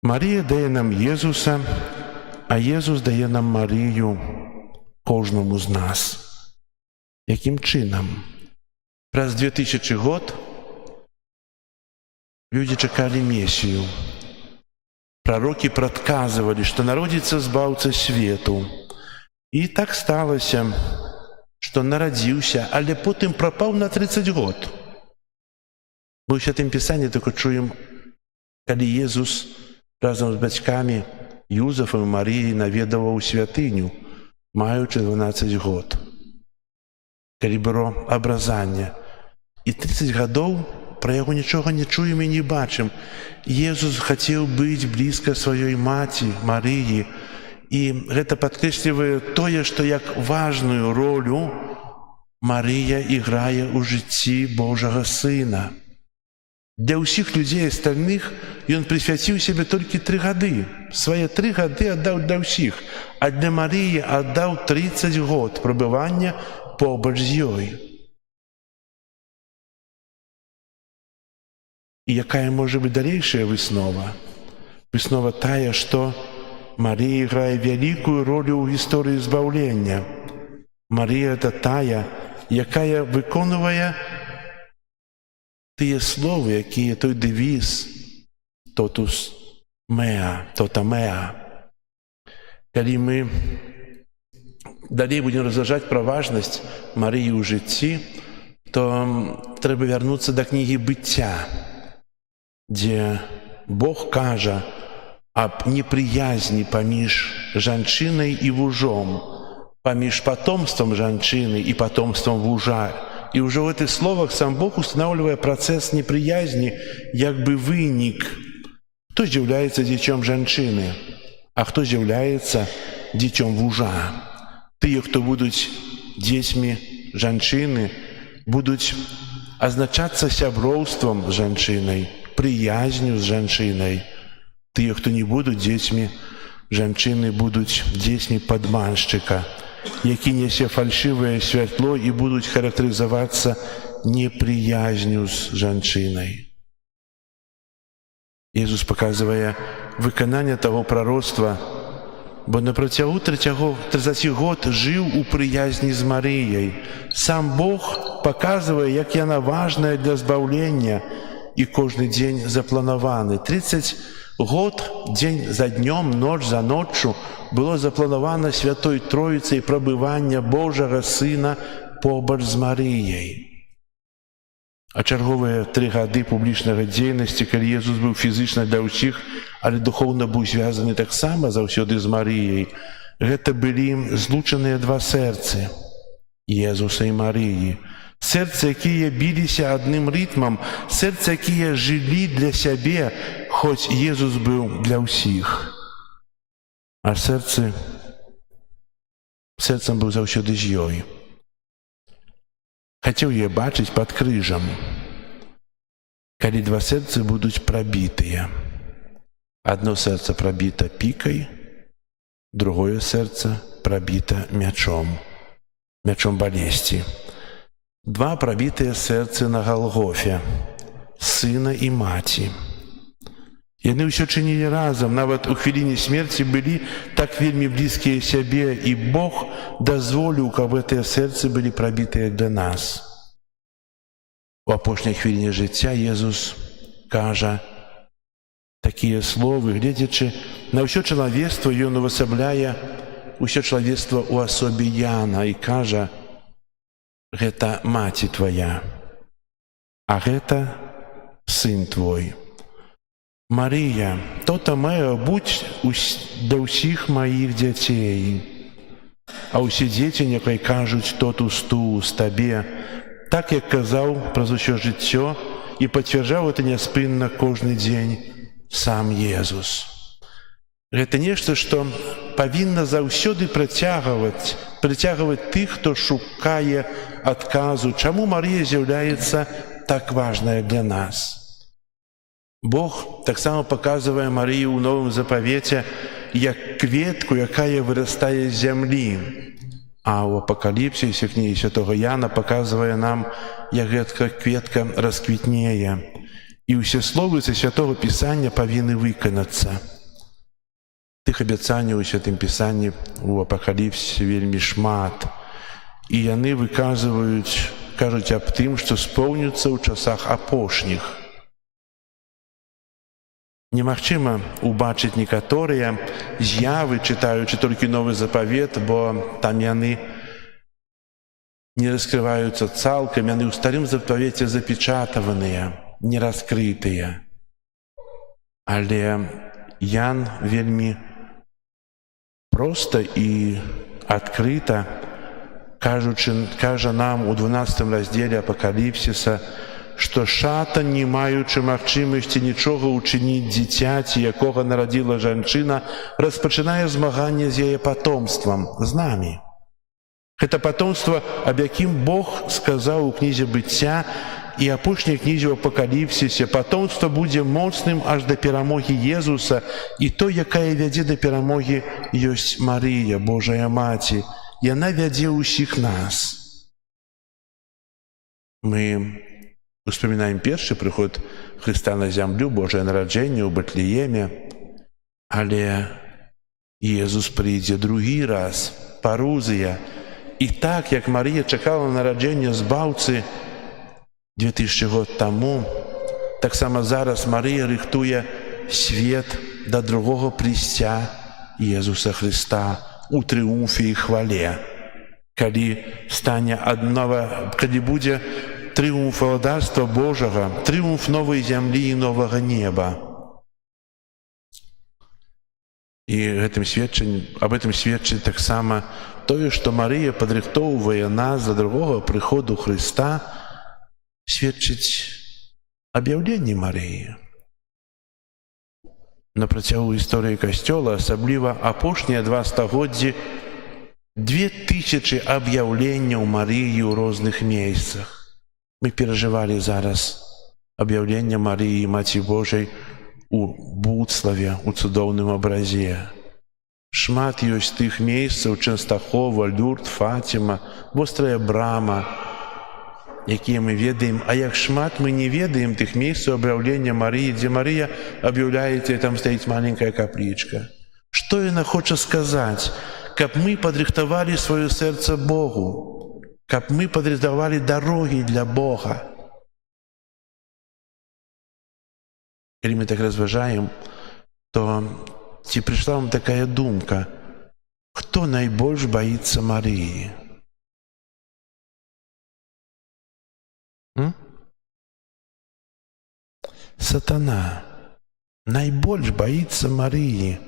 Марія дае нам Езуса, а Езус дае нам Марію, кожнаму з нас. Якім чынам? Праз 2000 год людзі чакалі Месію. Прарокі прадказвалі, што народзіцца збаўца свету. І так сталася, што нарадзіўся, але потым прапаў на 30 год. Мы ў Святым Пісанні толькі чуем, калі Езус разам з бацькамі Юзафам і Маріяй наведаваў святыню, маючы 12 год. Калі было абразанне. І 30 гадоў пра яго нічога не чуем і не бачым. Езус хацеў быць блізка сваёй маці, Марыі, і гэта падкрэслівае тое, што як важную ролю Марыя іграе ў жыцці Божага Сына. Для ўсіх людзей астальных ён прысвяціў сябе толькі 3 гады. Свае 3 гады аддаў для ўсіх, а для Марыі аддаў 30 год прабывання побач з ёй. І якая можа быць далейшая выснова? Выснова тая, што Марія іграе вялікую ролю ў гісторыі збаўлення. Марія – это тая, якая выконвае тыя словы, якія той дэвіз «тотус меа», «тота меа». Калі мы далей будзем разважаць пра важнасць Марыі ў жыцці, то трэба вярнуцца да кнігі «Быцця», дзе Бог кажа аб непрыязні паміж жанчынай і вужом, паміж патомствам жанчыны і патомствам вужа. І ўжо ў гэтых словах сам Бог устанаўлівае працэс непрыязні, як бы вынік. Хто з'яўляецца дзіцём жанчыны, а хто з'яўляецца дзіцём вужа. Тыя, хто будуць дзецьмі жанчыны, будуць азначацца сяброўствам з жанчынай, прыязню з жанчынай. Тыя, хто не будуць дзецьмі жанчыны, будуць дзецьмі падманшчыка. які нясе фальшывае святло і будуць характарызавацца неприязнью з жанчынай. Ісус паказвае выкананне таго прароцтва, бо на працягу 30 год жыў у прыязні з Марыяй. Сам Бог паказвае, як яна важная для збаўлення, і кожны дзень запланаваны. 30 год, дзень за днём, ноч за ноччу, было запланавана Святой Троіцай прабывання Божага Сына побач з Марыяй. А чарговыя 3 гады публічнага дзейнасці, калі Езус быў фізычна для ўсіх, але духоўна быў звязаны таксама заўсёды з Марыяй, гэта былі злучаныя 2 сэрцы Езуса і Марыі. Сэрцы, якія біліся адным рытмам, сэрцы, якія жылі для сябе, хоць Езус быў для ўсіх. А сэрцам быў заўсёды з ёй. Хацеў яе бачыць пад крыжам, калі 2 сэрцы будуць прабітыя. Адно сэрца прабіта пікай, другое сэрца прабіта мячом балесці. 2 прабітыя сэрцы на Галгофе, сына і маці. Яны ўсё чынілі разам, нават у хвіліне смерці былі так вельмі блізкія сябе, і Бог дазволіў, каб гэтыя сэрцы былі прабітыя для нас. У апошняй хвіліне жыцця Езус кажа такія словы, гледзячы на ўсё чалавецтва, ён увасабляе ўсё чалавецтва ў асобе Яна і кажа: гэта маці твая, а гэта сын твой. Марыя, то-то мае быць для ўсіх маіх дзяцей. А ўсе дзеці няхай кажуць тот усту з табе, так як казаў праз усё жыццё і пацвярджаў гэта няспынна кожны дзень сам Езус. Гэта нешта, што павінна заўсёды прыцягваць тых, хто шукае адказу, чаму Марыя з'яўляецца так важная для нас. Бог таксама паказвае Марыю ў Новым Запавеце як кветку, якая вырастае з зямлі. А ў Апакаліпсісе кнігі святого Яна паказвае нам, як гэтая кветка расквітнее. І ўсе словы са святого Пісання павінны выканацца. Тых абяцанняў у святым Пісанні ў Апакаліпсісе вельмі шмат. І яны кажуць аб тым, што споўняцца ў часах апошніх. Немагчыма убачыць некаторыя з'явы, чытаючы толькі Новы Запавет, бо там яны не раскрываюцца цалкам, яны ў Старым Запавеце запечатаваныя, не раскрытыя. Але Ян вельмі проста і адкрыта кажа нам у 12 раздзеле Апакаліпсіса, што шатан, не маючы магчымасці нічога ўчыніць дзіцяці, якога нарадзіла жанчына, распачынае змаганне з яе патомствам, з намі. Гэта патомства, аб якім Бог сказаў у кнізе Быцця і апошняй кнізе ў Апакаліпсісе, патомства будзе моцным аж да перамогі Езуса, і той, якая вядзе да перамогі, ёсць Марыя, Божая Маці. Яна вядзе ўсіх нас. Мы успамінаем першы прыход Хрыста на зямлю, Божае нараджэнне ў Бэтлееме, але Езус прыйдзе другі раз, парузыя. І так, як Марія чакала нараджэння збаўцы 2000 год таму, таксама зараз Марыя рыхтуе свет да другога прыйсця Езуса Хрыста у трыумфе і хвале, калі будзе трыумф владарства Божага, трыумф новай зямлі і новага неба. І аб гэтым сведчыць таксама тое, што Марыя падрыхтоўвае нас да другога прыходу Хрыста, сведчыць аб'яўленне Марыі. На працягу гісторыі Касцёла, асабліва апошнія 2 стагоддзі, 2000 аб'яўленняў Марыі ў розных месцах. Мы перажывалі зараз аб'яўленне Марыі, Маці Божай, у Буцлаве, у цудоўным абразе. Шмат ёсць тых месцаў Częstochowa, Люрд, Фатима, вострая брама, якія мы ведаем, а як шмат мы не ведаем тых месцаў аб'яўлення Марыі, дзе Марыя аб'яўляецца, і там стаіць маленькая каплічка. Што яна хоча сказаць? Каб мы падрыхтавалі сваё сэрца Богу, каб мы падрыхтавалі дарогі для Бога. Калі мы так разважаем, то ці прыйшла вам такая думка, хто найбольш баіцца Марыі? Сатана найбольш баіцца Марыі.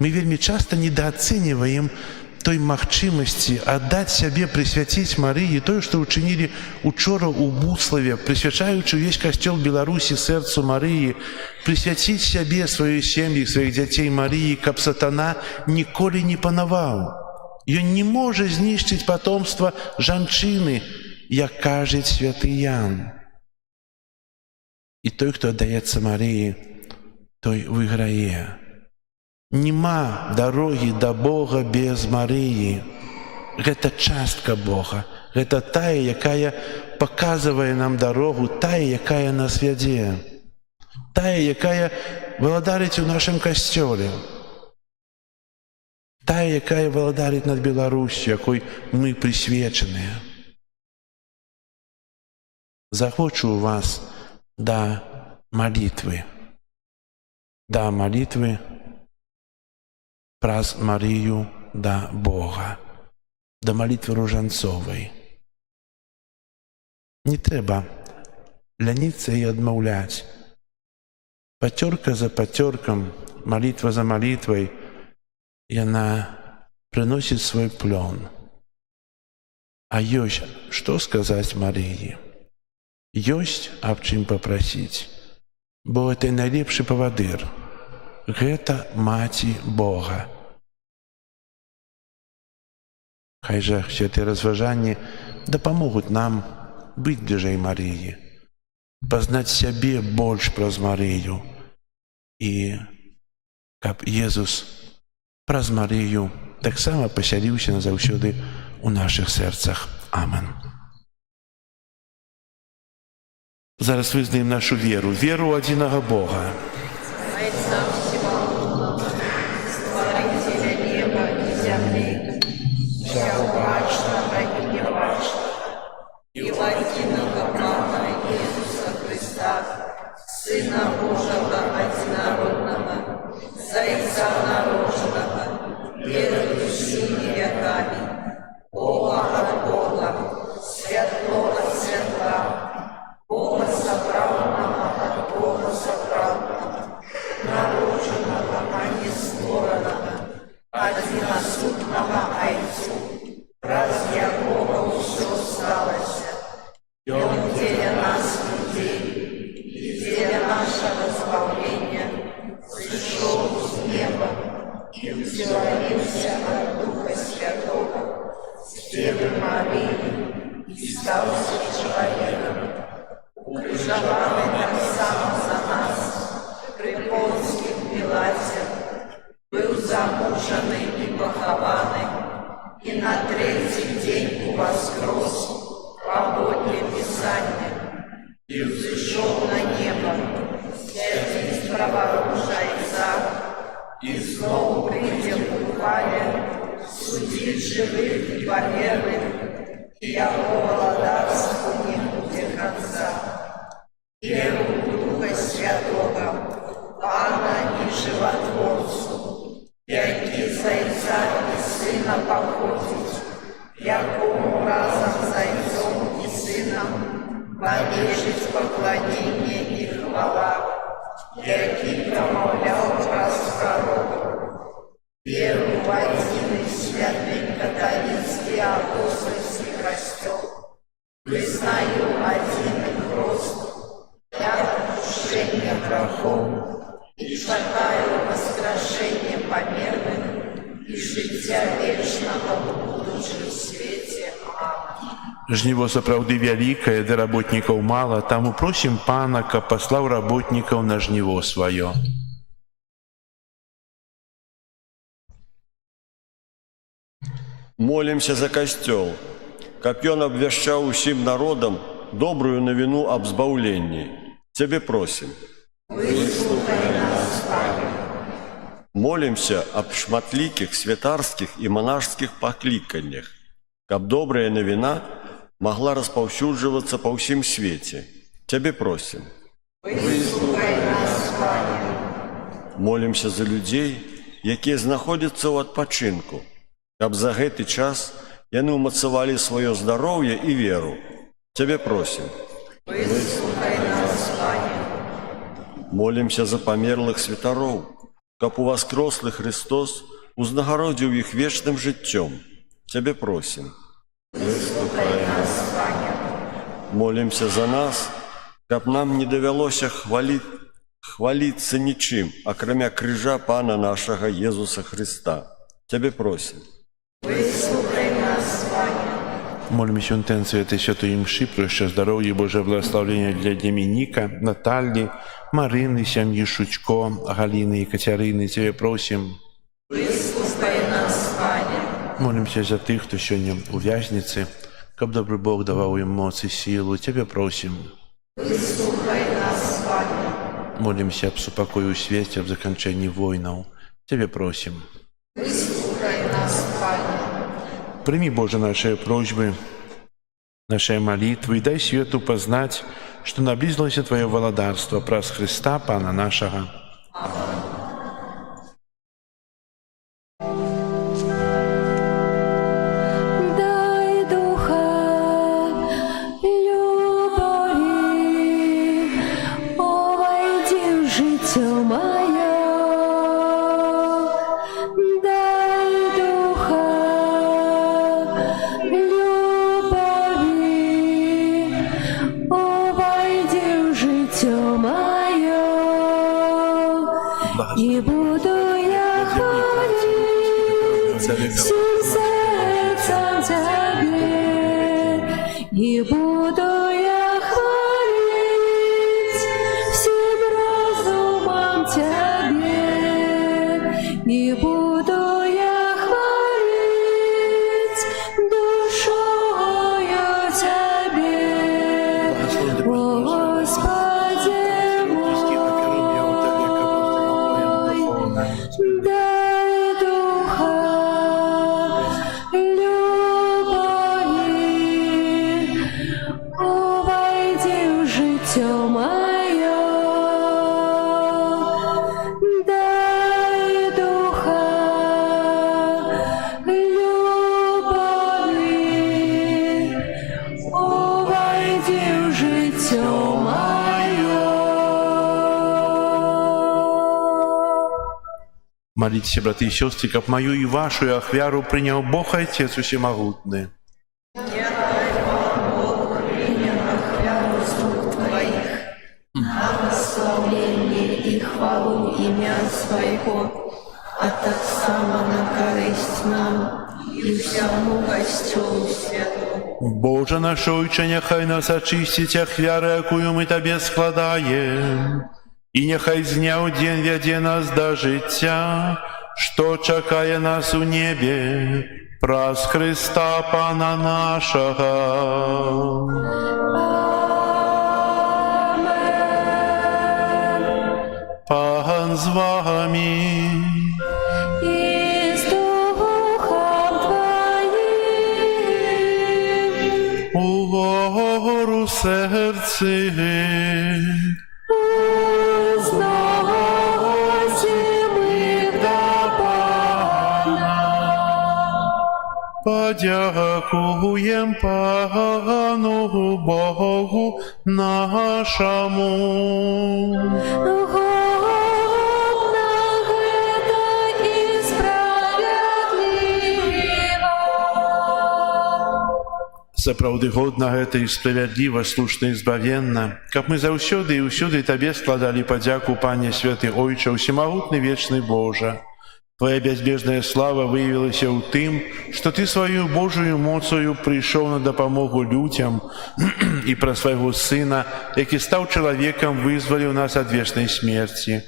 Мы вельмі часта недаацэньваем той магчымасці аддаць сябе, прысвяціць Марыі, тое, што ўчынілі учора ў Буславе, прысвячаючы ўвесь касцёл Беларусі сэрцу Марыі, прысвяціць сябе, сваёй сям'і, сваіх дзяцей Марыі, каб сатана ніколі не панаваў. Ён не можа знішчыць патомства жанчыны, як кажа святы Ян. І той, хто аддаецца Марыі, той выйграе. Нема дарогі да Бога без Марыі. Гэта частка Бога. Гэта тая, якая паказвае нам дарогу, тая, якая нас вядзе. Тая, якая валадарыць у нашым касцёле. Тая, якая валадарыць над Беларусю, якой мы прысвечаныя. Захочу вас да малітвы. Да малітвы праз Марыю да Бога, да малітвы ружанцовай. Не трэба ляніцца і адмаўляць. Пацёрка за пацёркам, малітва за малітвай, яна прыносіць свой плён. А ёсць, што сказаць Марыі? Ёсць аб чым папрасіць, бо гэта найлепшы павадыр. Гэта Маці Бога. Хай жа гэтыя разважанні дапамогуць нам быць бліжэй Марыі, пазнаць сябе больш праз Марыю і каб Езус праз Марыю таксама пасяліўся назаўсёды ў нашых сэрцах. Амен. Зараз вызнаем нашу веру, веру ў адзінага Бога. Сына Божьего одинородного, за Отца народженного, верую всеми веками, Бога от Бога, святого от святла, Бога соправного от Бога соправного, народженного, а не створенного, одиносутного Отцу, раз якого все сталося, и Он деля нас людей, нашего избавления, пришел с неба и вселился от Духа Святого, с Девы Марии и стался человеком, укрыжованный так само за нас, при Понтии Пилате, был замученный и похованный, и на третий день воскрес по Боге Писания, и взошел на небо, сердце провооружается, и снова придя в ухвале, судить живых и померных, и его владарству не будет конца. Веру в Духа Святого, Пана и Животворцу, який за Отца и Сына походит, якому разом за Отцом и Сыном належить поклонение и хвала, який промовлял праз пророков. Веру в один и святый католический апостольский костел, признаю один их рост, я отпущение грехов, и шагаю воскрешение померных и життя вечного в будущем свете. Аминь. Жніво сапраўды вялікае, да работнікаў мала, таму просім Пана, каб паслаў работнікаў на жніво сваё. Молимся за касцёл, каб ён абвяшчаў усім народам добрую навіну аб збаўленні. Цябе просім. Молимся аб шматлікіх святарскіх і манашскіх пакліканнях, каб добрая навіна могла распаўсюджвацца па ўсім свеце. Цябе просім. Молимся за людзей, якія знаходзяцца ў адпачынку, каб за гэты час яны ўмацавалі сваё здароўе і веру. Цябе просім. Молимся за памерлых святароў, каб уваскрослы Христос узнагародзіў іх вечным жыццём. Цябе просім. Молимся за нас, каб нам не давялося хваліцца нічым, акрамя крыжа Пана нашага Езуса Христа. Цябе просім. Молимся интенции этой святой мши, проще здоровья и Божьего благословения для Доминика, Натальи, Марины, семьи Шучко, Галины, Екатерины. Тебе просим. Молимся за тех, кто сегодня у вязницы, как добрый Бог давал им моц и силу. Тебе просим. Молимся об супокою свете, об закончении войнов. Тебе просим. Прими, Боже, наши просьбы, наши молитвы, и дай свету познать, что наблизилось Твое володарство, праз Христа, Пана нашего. Дай духа любові, овойди в життя моє. Дай духа любові, овойди в життя моє. І буду я хвалить всім серцем Тебе, і буду я хвалить всім розумом Тебе, і буду я хвалить душою Тебе, о Господи мой. Дай духа любові, увойди в життя моє. Дай духа любові, увойди в життя моє. Молитесь, братья и сестры, как мою и вашу ахвяру принял Бог Отец Всемогутный. Славление и хвалу имя Своего, а так само на корысть нам и всему костюлу святому. Боже наш Отче, нехай нас очистить ахвяры, якую мы Тебе складаем, и нехай з дня у день веде нас до життя, что чекає нас у небе, праз Христа Пана нашого. Пан з вами. І з духом Твоїм, Угору серці. Подякуєм Пану Богу нашому. Годна гэта і справядліва. Сапраўды годна гэта і справядліва, слушна і збавенна, каб мы заўсёды і ўсюды Табе складалі падзяку, Пане святы Ойча, усемагутны вечны Божа. Твоя безбежная слава выявилась ў тым, што Ты сваю Божую моцою прыйшоў на дапамогу людзям і пра свайго Сына, які стаў чалавекам, вызваліў нас ад вечнай смерці.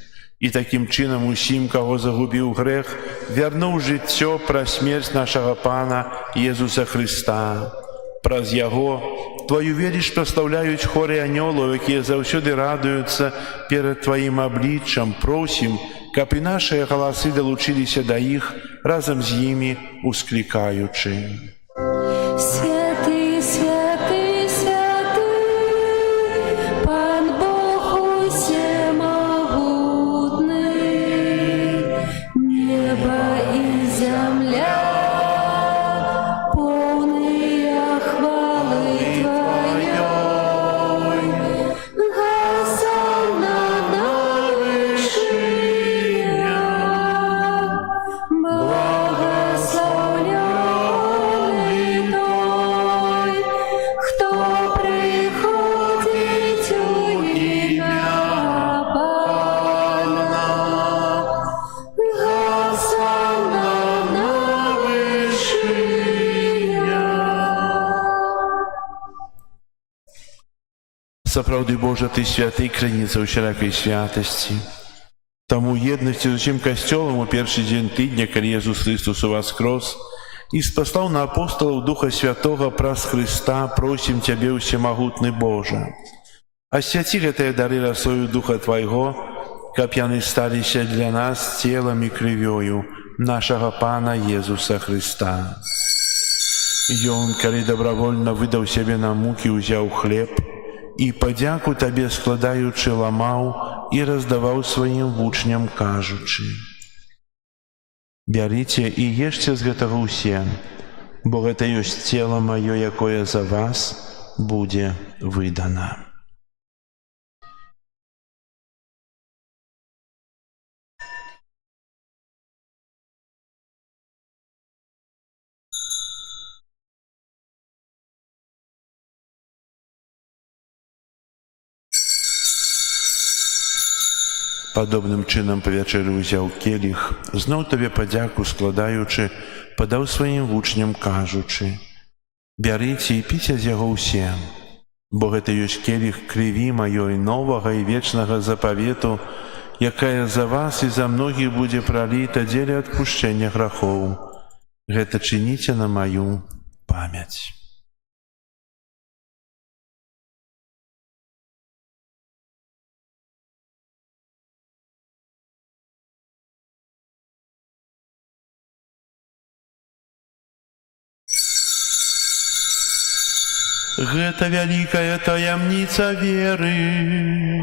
І таким чином усім, кого загубив грех, вернув життя про смерть нашого Пана Єсуса Христа. Праз Яго Твою велич прославляють хори аньолов, які завсюди радуються перед Твоїм обличчям. Просим, каб і наші голоси долучилися до їх, разом з ними ускликаючи. Святий, святий, святий, Пан Бог усемогутний, небо і земля, повния хвали Твоей. Госанна на вышинах, благословляй той, хто приходить у ім'я Пана. Госанна на вышинах. Сапраўды, Божа, Ты святый, криниця усялякай святости. Тому єдності з усім костьолом у перший день тижня, коли Єсус Христос воскрес, и спаслал на апостолов Духа Святого праз Христа, просим Тебе, всемогутный Боже. Освяти гэтыя дары росою Духа Твоего, каб яны сталіся для нас телом и кровью нашего Пана Єсуса Христа. Ён, коли добровольно выдал себе на муки, узял хлеб, и подяку Тебе складаючи ламаў и раздавал своим вучням, кажучи: «Бярыце и ешьте з гэтага ўсе, бо гэта ёсць тело маё, якое за вас будзе выдано». Падобным чынам па вячэры ўзяў келіх, зноў Табе падзяку складаючы, падаў сваім вучням, кажучы: «Бярыце і піце з яго ўсе, бо гэта ёсць келіх крыві маёй новага і вечнага запавету, якая за вас і за многіх будзе праліта дзеля адпушчэння грахоў. Гэта чыніце на маю памяць». Гэта вялікая таямніца веры.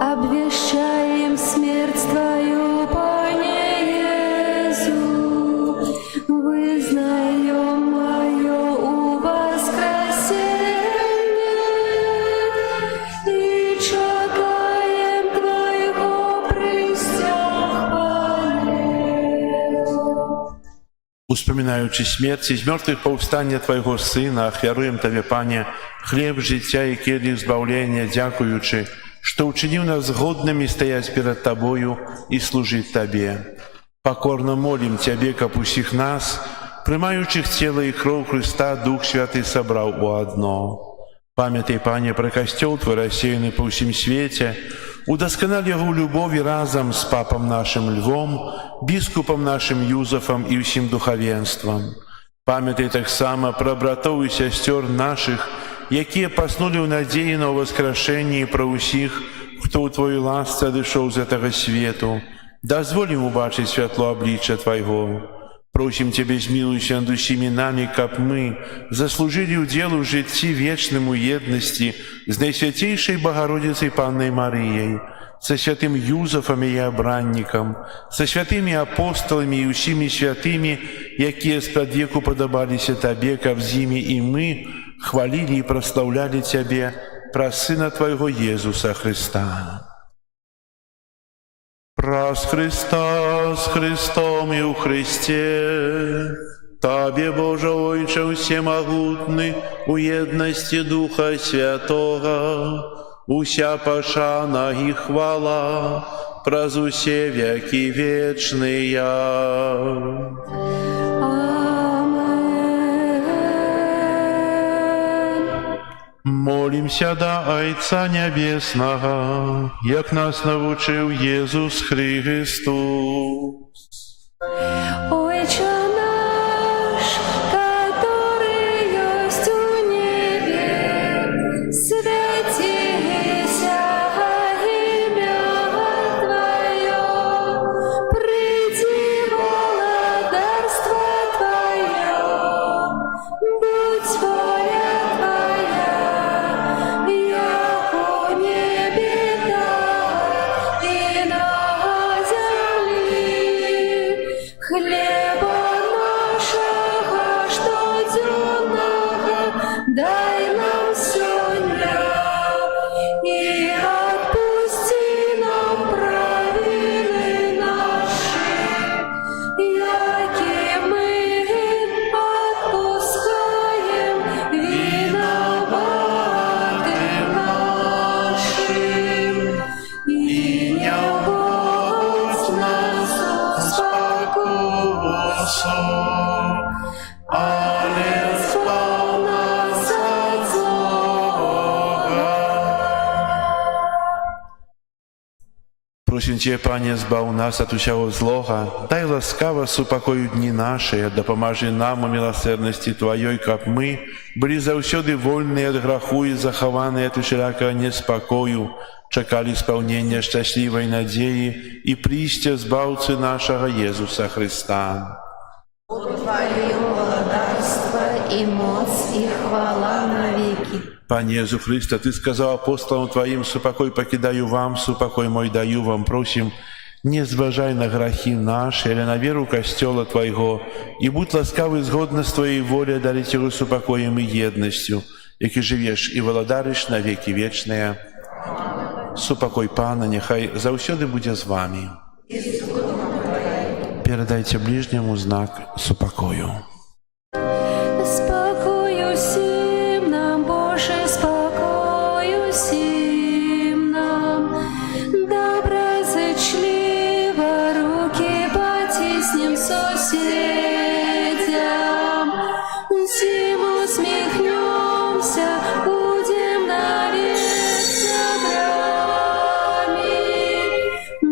Обвещаем смерть Твою, Пане Иису, вызнаем мое у воскресенье и чекаем Твоего прийстя хвале. Успоминаючи смерть і з мертвых повстання Твоего Сына, ахвяруем Тебе, Пане, хлеб життя і келих збавлення, дякуючи, що учинив нас годными стоять перед Тобою и служить Тебе. Покорно молим Тебе, каб усіх нас, приймаючих тіло і кров Христа, Дух Святий собрав у одно. Пам'ятай, Пане, про костел Твой рассеянный по всем свете, удосконал его в любови разом с папом нашим Львом, біскупом нашим Юзефом и всем духовенством. Памятай так само про братов и сестер наших, якія паснули ў надзеі на воскрешенні, про усіх, хто у Твоей ласце адышоў з гэтага свету. Дазволім убачыць святло обличчя Твайго. Просим Тебе, змилуйся над усімі нами, каб мы заслужили удел в житті вечным у едности с Найсвятейшей Богородицей Панной Марией, со святым Юзефом и обранником, со святыми апостолами и усими святыми, якія спрад веку подобалися Тебе, каб з ими и мы хвалили и прославляли Тебе, про Сына Твоего Иисуса Христа. Праз Христа, с Христом и у Христе, Тебе, Боже Ойче всемогутный, у едности Духа Святого, уся пошана и хвала, праз усе веки вечные. Молимся до Отца Небесного, як нас навчив Єсус Христос. Отче наш, который есть у небе, святися имя Твое, приди владарство Твое, будь воля Твоя, яко в небе, так и на земле. Хлеба нашего штоденного дай нам сегодня, и отпусти нам провины наши, яки мы отпускаем виноватым нашим, и не вводь нас в спокусу, але избав нас от злого. Просим Тебя, Пане, збав нас от усього злога, дай ласкаво супокою дні наші, допоможи нам у милосердности Твоей, как мы были завсёды вольны от граху и захованы от усілякого неспокою, чекали исполнения счастливой надеи и прийстя Збавцы нашего Иисуса Христа. Твое владарство и моц и хвала навеки. Пане Иисус Христе, Ты сказал апостолам Твоим: «Супокой покидаю вам, супокой мой даю вам». Просим, не зважай на грехи наши или на веру костела Твоего, и будь ласкавый згодно с Твоей волей дарить его супокоем и едностью, яки живешь и владариш на веки вечные. Супокой Пана нехай завсёды буде з вами. Передайте ближнему знак супокою. Спокою всім нам, Боже, спокою всім нам, доброзичливо руки потиснем соседям, всем усмехнемся, будем навек собрами.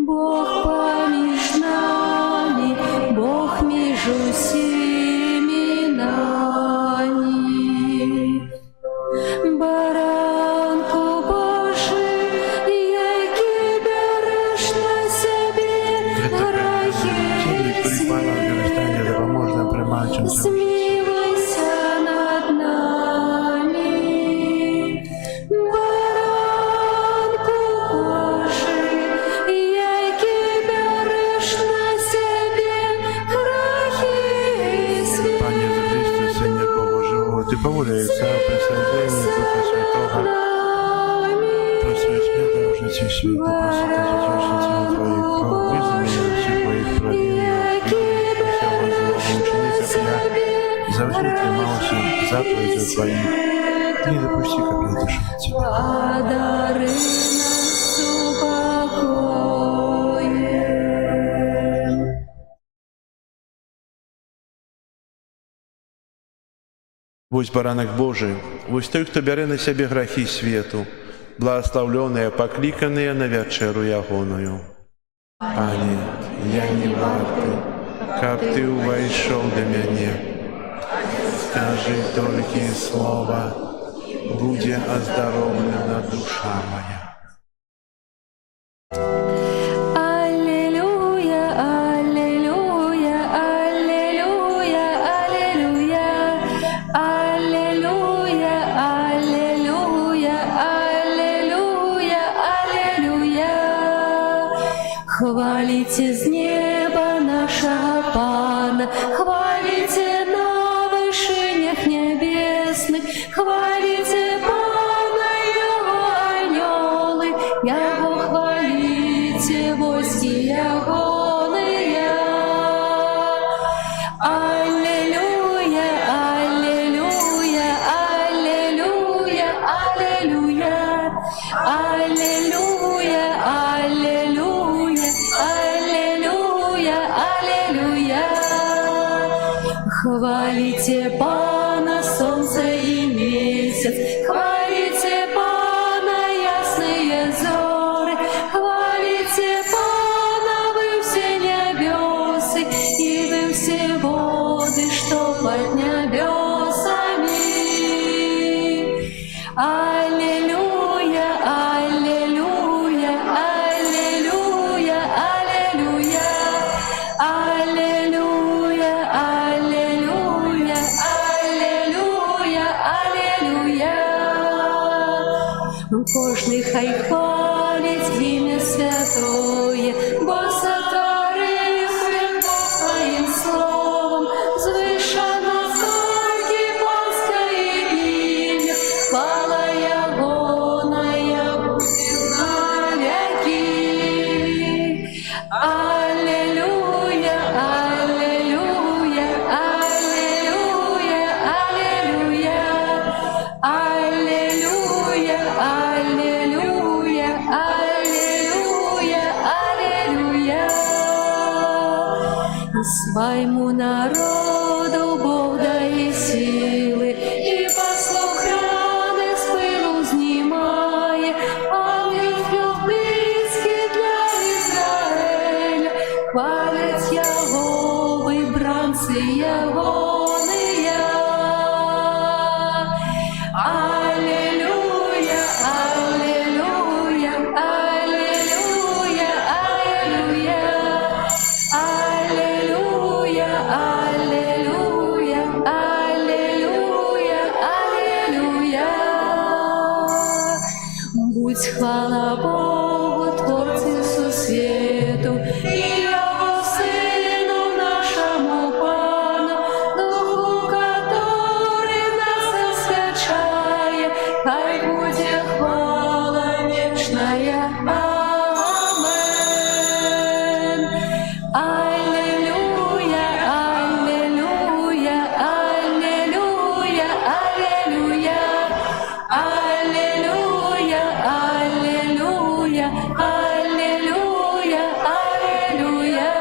Бог помеж нами, Бог между всеми нами. Баранку Божий, яки береш на себе грехи світ, змилуйся над нами. Баранку Божий, яки береш на себе грехи світ, Пане Иисус Христе, Сыне Бога Живого, Ты поволяй Отца, Пресвящения Духа Святого, просвет меня в житии света, просвета житешница Твоих, вызови меня всех Твоих провинных, и всякого злого учени, как я, завжди тримался заповедью Твоих, не допусти, как я душу от Тебя. подари нам супокоєм. Вось баранок Божий, вось той, хто бере на себе грехи свету, благословленные, покликанные на вечеру ягоную. Пане, я не варты, как Ты увайшов до меня. Скажи только слово, буде оздоровлена душа моя. Аллилуйя, аллилуйя, аллилуйя, аллилуйя, аллилуйя, аллилуйя, аллилуйя, аллилуйя. Хвалите с неба нашего Пана, хвалите на вышинях небесных, хвалите Пана, Его анёлы, Его хвалите, войски Ягоные. Аллилуйя, аллилуйя, аллилуйя, аллилуйя, аллилуйя, аллилуйя, аллилуйя, аллилуйя. Хвалите Пана, солнце и месяц, хвалите Своему народу Бог дає сили, і послух рани з пилу знімає, пам'ять любицький для Ізраїля, хвалять його вибранці його не я. Аллилуйя, аллилуйя, аллилуйя, аллилуйя. Аллилуйя, аллилуйя, аллилуйя, аллилуйя. Будь хвала Богу, Творцю всесвіту, і Його Сину нашому Пану, Духу, который нас освячає, хай буде хвала вечная. Амен. Аллилуйя, аллилуйя, аллилуйя, аллилуйя. Аллилуйя, аллилуйя, аллилуйя, аллилуйя.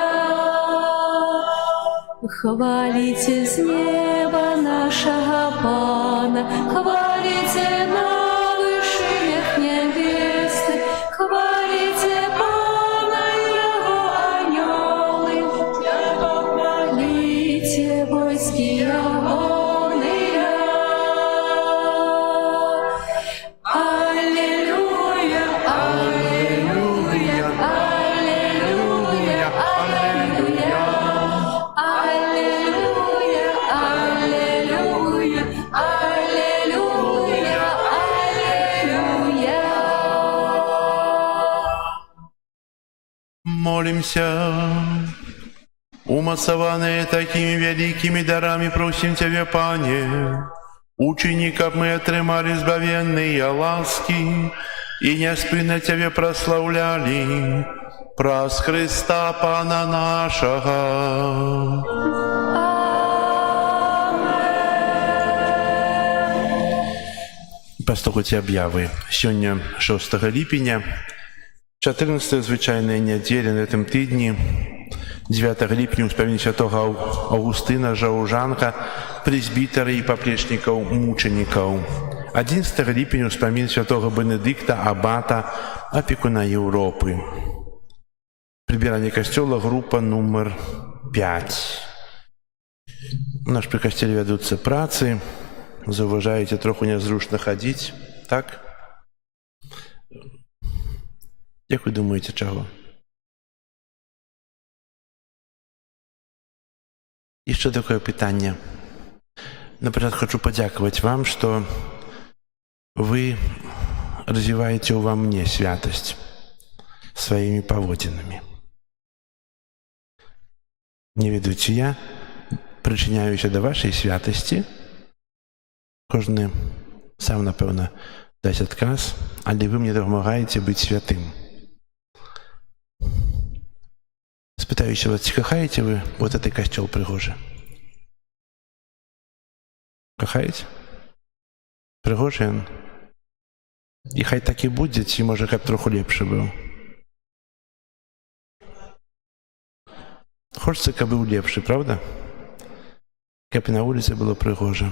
Хвалите с неба нашего Пана, хвалите на вышиях небесных, хвалите Пана Его анёлы, хвалите войски Ягоные. Аллилуйя, аллилуйя, аллилуйя, аллилуйя. Аллилуйя, аллилуйя, аллилуйя, аллилуйя. Молимся. Умасованные такими великими дарами, просим Тебя, Пане, учеников мы отримали збавенные ласки и неспинно Тебе прославляли, праз Христа Пана нашего. Пастухоці об'яви. Сьогодні 6 липня, 14 звичайная неділя на этом тижні, 9 липня успомін святого Августина Жаужанка, пресбітера і поплечників мучеників. 11 липня успомін святого Бенедикта Аббата, опікуна Європи. Прибирання костела, група номер 5. У нас при костеле ведуться праці. Заўважаеце, троху нязручна хадзіць, так? Як вы думаеце, чаго? Еще такое питание. Например, хочу подяковать вам, что вы развиваете во мне святость своими поводинами. Не ведуючи я, причиняюся до вашей святости. Кожны сам, напевно, дасть отказ, але ви мені допомагаєте бути святим. Спитаюся вас, чи кохаєте ви вот цей костел пригожий? Кохаєте? Пригожий він? І хай так і буде, чи може як трохи ліпше був? Хочеться, щоб був ліпший, правда? Щоб і на вулиці було пригоже.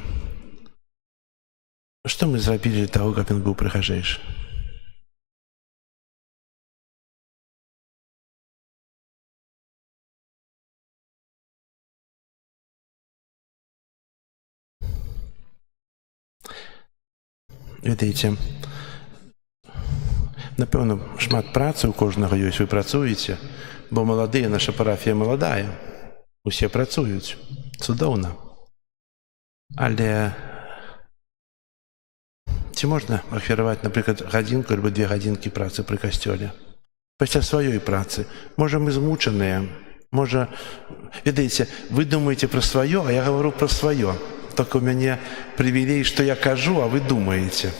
Что мы зробили для того, как он был прихожейший? Ведаеце, напэўна, шмат працы у кожнага ёсць, вы працуеце, бо маладыя, наша парафія маладая, усе працуюць, цудоўна. Але ці можна ахвяраваць, напрыклад, гадзінку альбо 2 гадзінкі працы пры касцёле? Пасля сваёй працы. Можа, мы змучаныя, можа, ведаеце, вы думаеце пра сваё, а я гавару пра сваё. Только у мяне прывілей, што я кажу, а вы думаеце.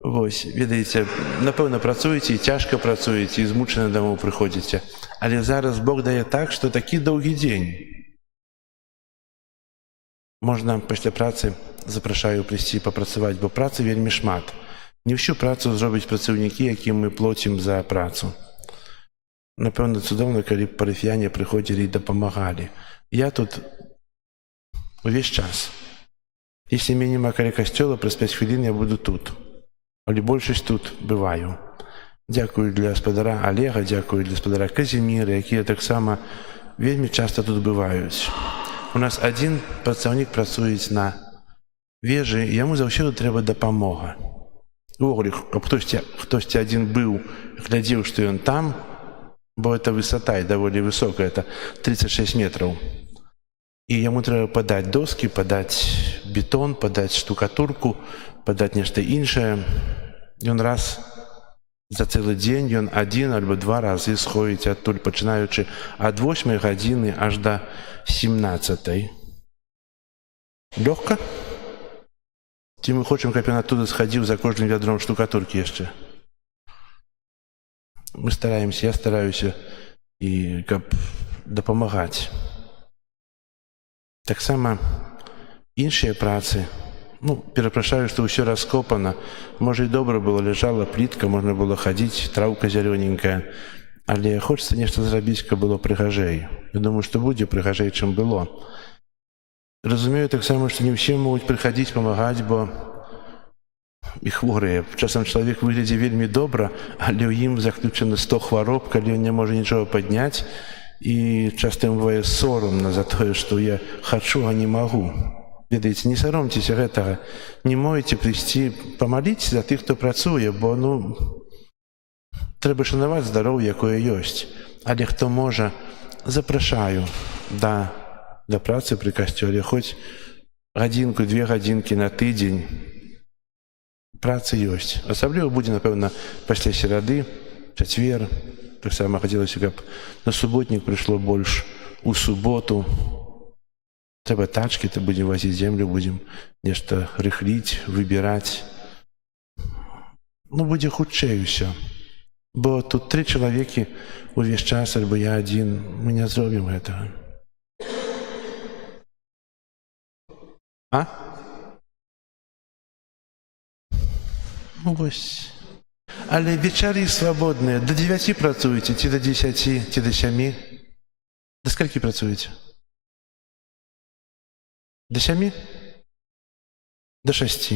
Вось, ведаеце, напэўна, працуеце і цяжка працуеце, і змучаны дамоў прыходзіце. Але зараз Бог дае так, што такі доўгі дзень. Можна пасля працы, запрашаю прыйсці папрацаваць, бо працы вельмі шмат. Не ўсю працу зробяць працаўнікі, якім мы плоцім за працу. Напэўна, цудоўна, калі б парафіяне прыходзілі і дапамагалі. Я тут увесь час. Если мне няма каля касцёла, праз 5 хвілін я буду тут. Але большасць тут бываю. Дзякую для гаспадара Олега, дзякую для гаспадара Казіміра, якія таксама вельмі часта тут бываюць. У нас адзін працаўнік працуе на вежы, і яму заўсёды трэба дапамога. Увогуле, каб хтосьці адзін быў, глядзеў, што ён там, бо это высота і даволі высокая, это 36 метраў. І яму трэба падаць доскі, падаць бетон, падаць штукатурку, падаць нешта іншае. Ён раз за цэлы дзень, ён адзін альбо 2 разы сходзіць адтуль, пачынаючы ад 8 гадзіны аж да 17. Лёгка? Ці мы хочам, каб ён адтуда схадзіў за кожным вядром штукатуркі яшчэ? Мы стараемся, я стараюся, і каб дапамагаць. Таксама іншыя працы, перапрашаю, што ўсё раскопана. Можа, і добра было, ляжала плітка, можна было хадзіць, траўка зялёненькая. Але хочацца нешта зрабіць, каб было прыгажэй. Я думаю, што будзе прыгажэй, чым было. Разумею таксама, што не ўсе могуць прыхадзіць, памагаць, бо і хворыя. Часам чалавек выглядзе вельмі добра, але ў ім заключана 100 хвароб, калі ён не можа нічога падняць. І часта ім бывае сорамна за тое, што я хачу, а не магу. Ведаеце, не саромцеся гэтага. Не можаце прыйсці памаліць за тых, хто працуе, бо трэба шанаваць здароўе, якое ёсць. Але хто можа, запрашаю да працы пры касцёле, хоць гадзінку, 2 гадзінкі на тыдзень. Праца ёсць. Асабліва будзе, напэўна, пасля серады, чацвер. Таксама хацелася, каб на суботнік прыйшло больш у суботу. Трэба тачкі, то будзем вазіць землю, будзем нешта рыхліць, выбіраць. Будзе хутчэй усё. Бо тут 3 чалавекі увесь час, альбо я адзін, мы не зробім гэтага. Вось. Але вечары свабодныя. До 9 працуеце, ці до 10, ці до 7? До сколькі працуеце? До 7? До 6.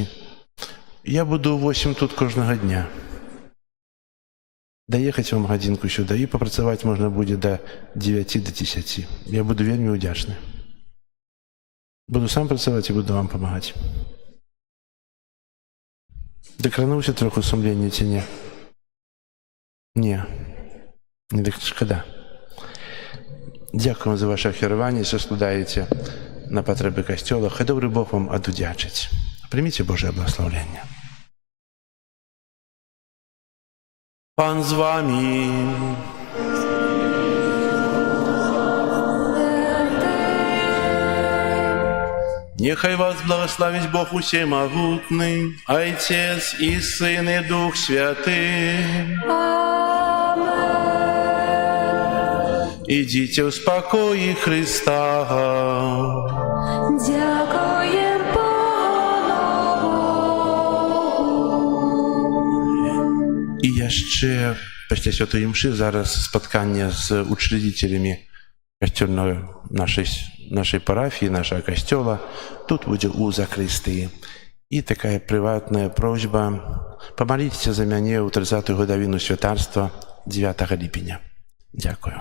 Я буду 8 тут кожнага дня. Даехаць вам гадзінку сюда, і папрацаваць можна будзе до 9, до 10. Я буду вельмі ўдзячны. Буду сам працаваць і буду вам памагаць. Дакрануўся троху сумлення ці не? Не так шкада. Дзякуем за ваше ахвяраванне, што складаеце на патрэбы касцёла. Хай добры Бог вам адудзячыць. Прыміце Божае благаслаўленне. Пан з вамі. Нехай вас благословить Бог усемогутный, Отец и Сын и Дух Святый. Идите в спокое Христа. Дякуєм Богу. І яшчэ пасля святой імшы зараз спатканне з учредителями касцёльной нашай парафіі, нашага касцёла. Тут будзе у закрыстыі. І такая прыватная просьба. Памаліцеся за мяне ў 30-ю гадавіну святарства 9 ліпеня. Дзякую.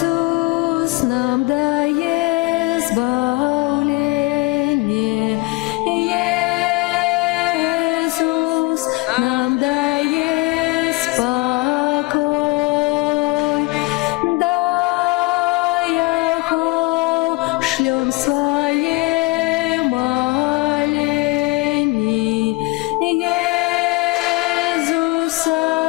Иисус нам дає збавлення. Иисус нам дає спокой. Дай Його шлем своє моління. Иисуса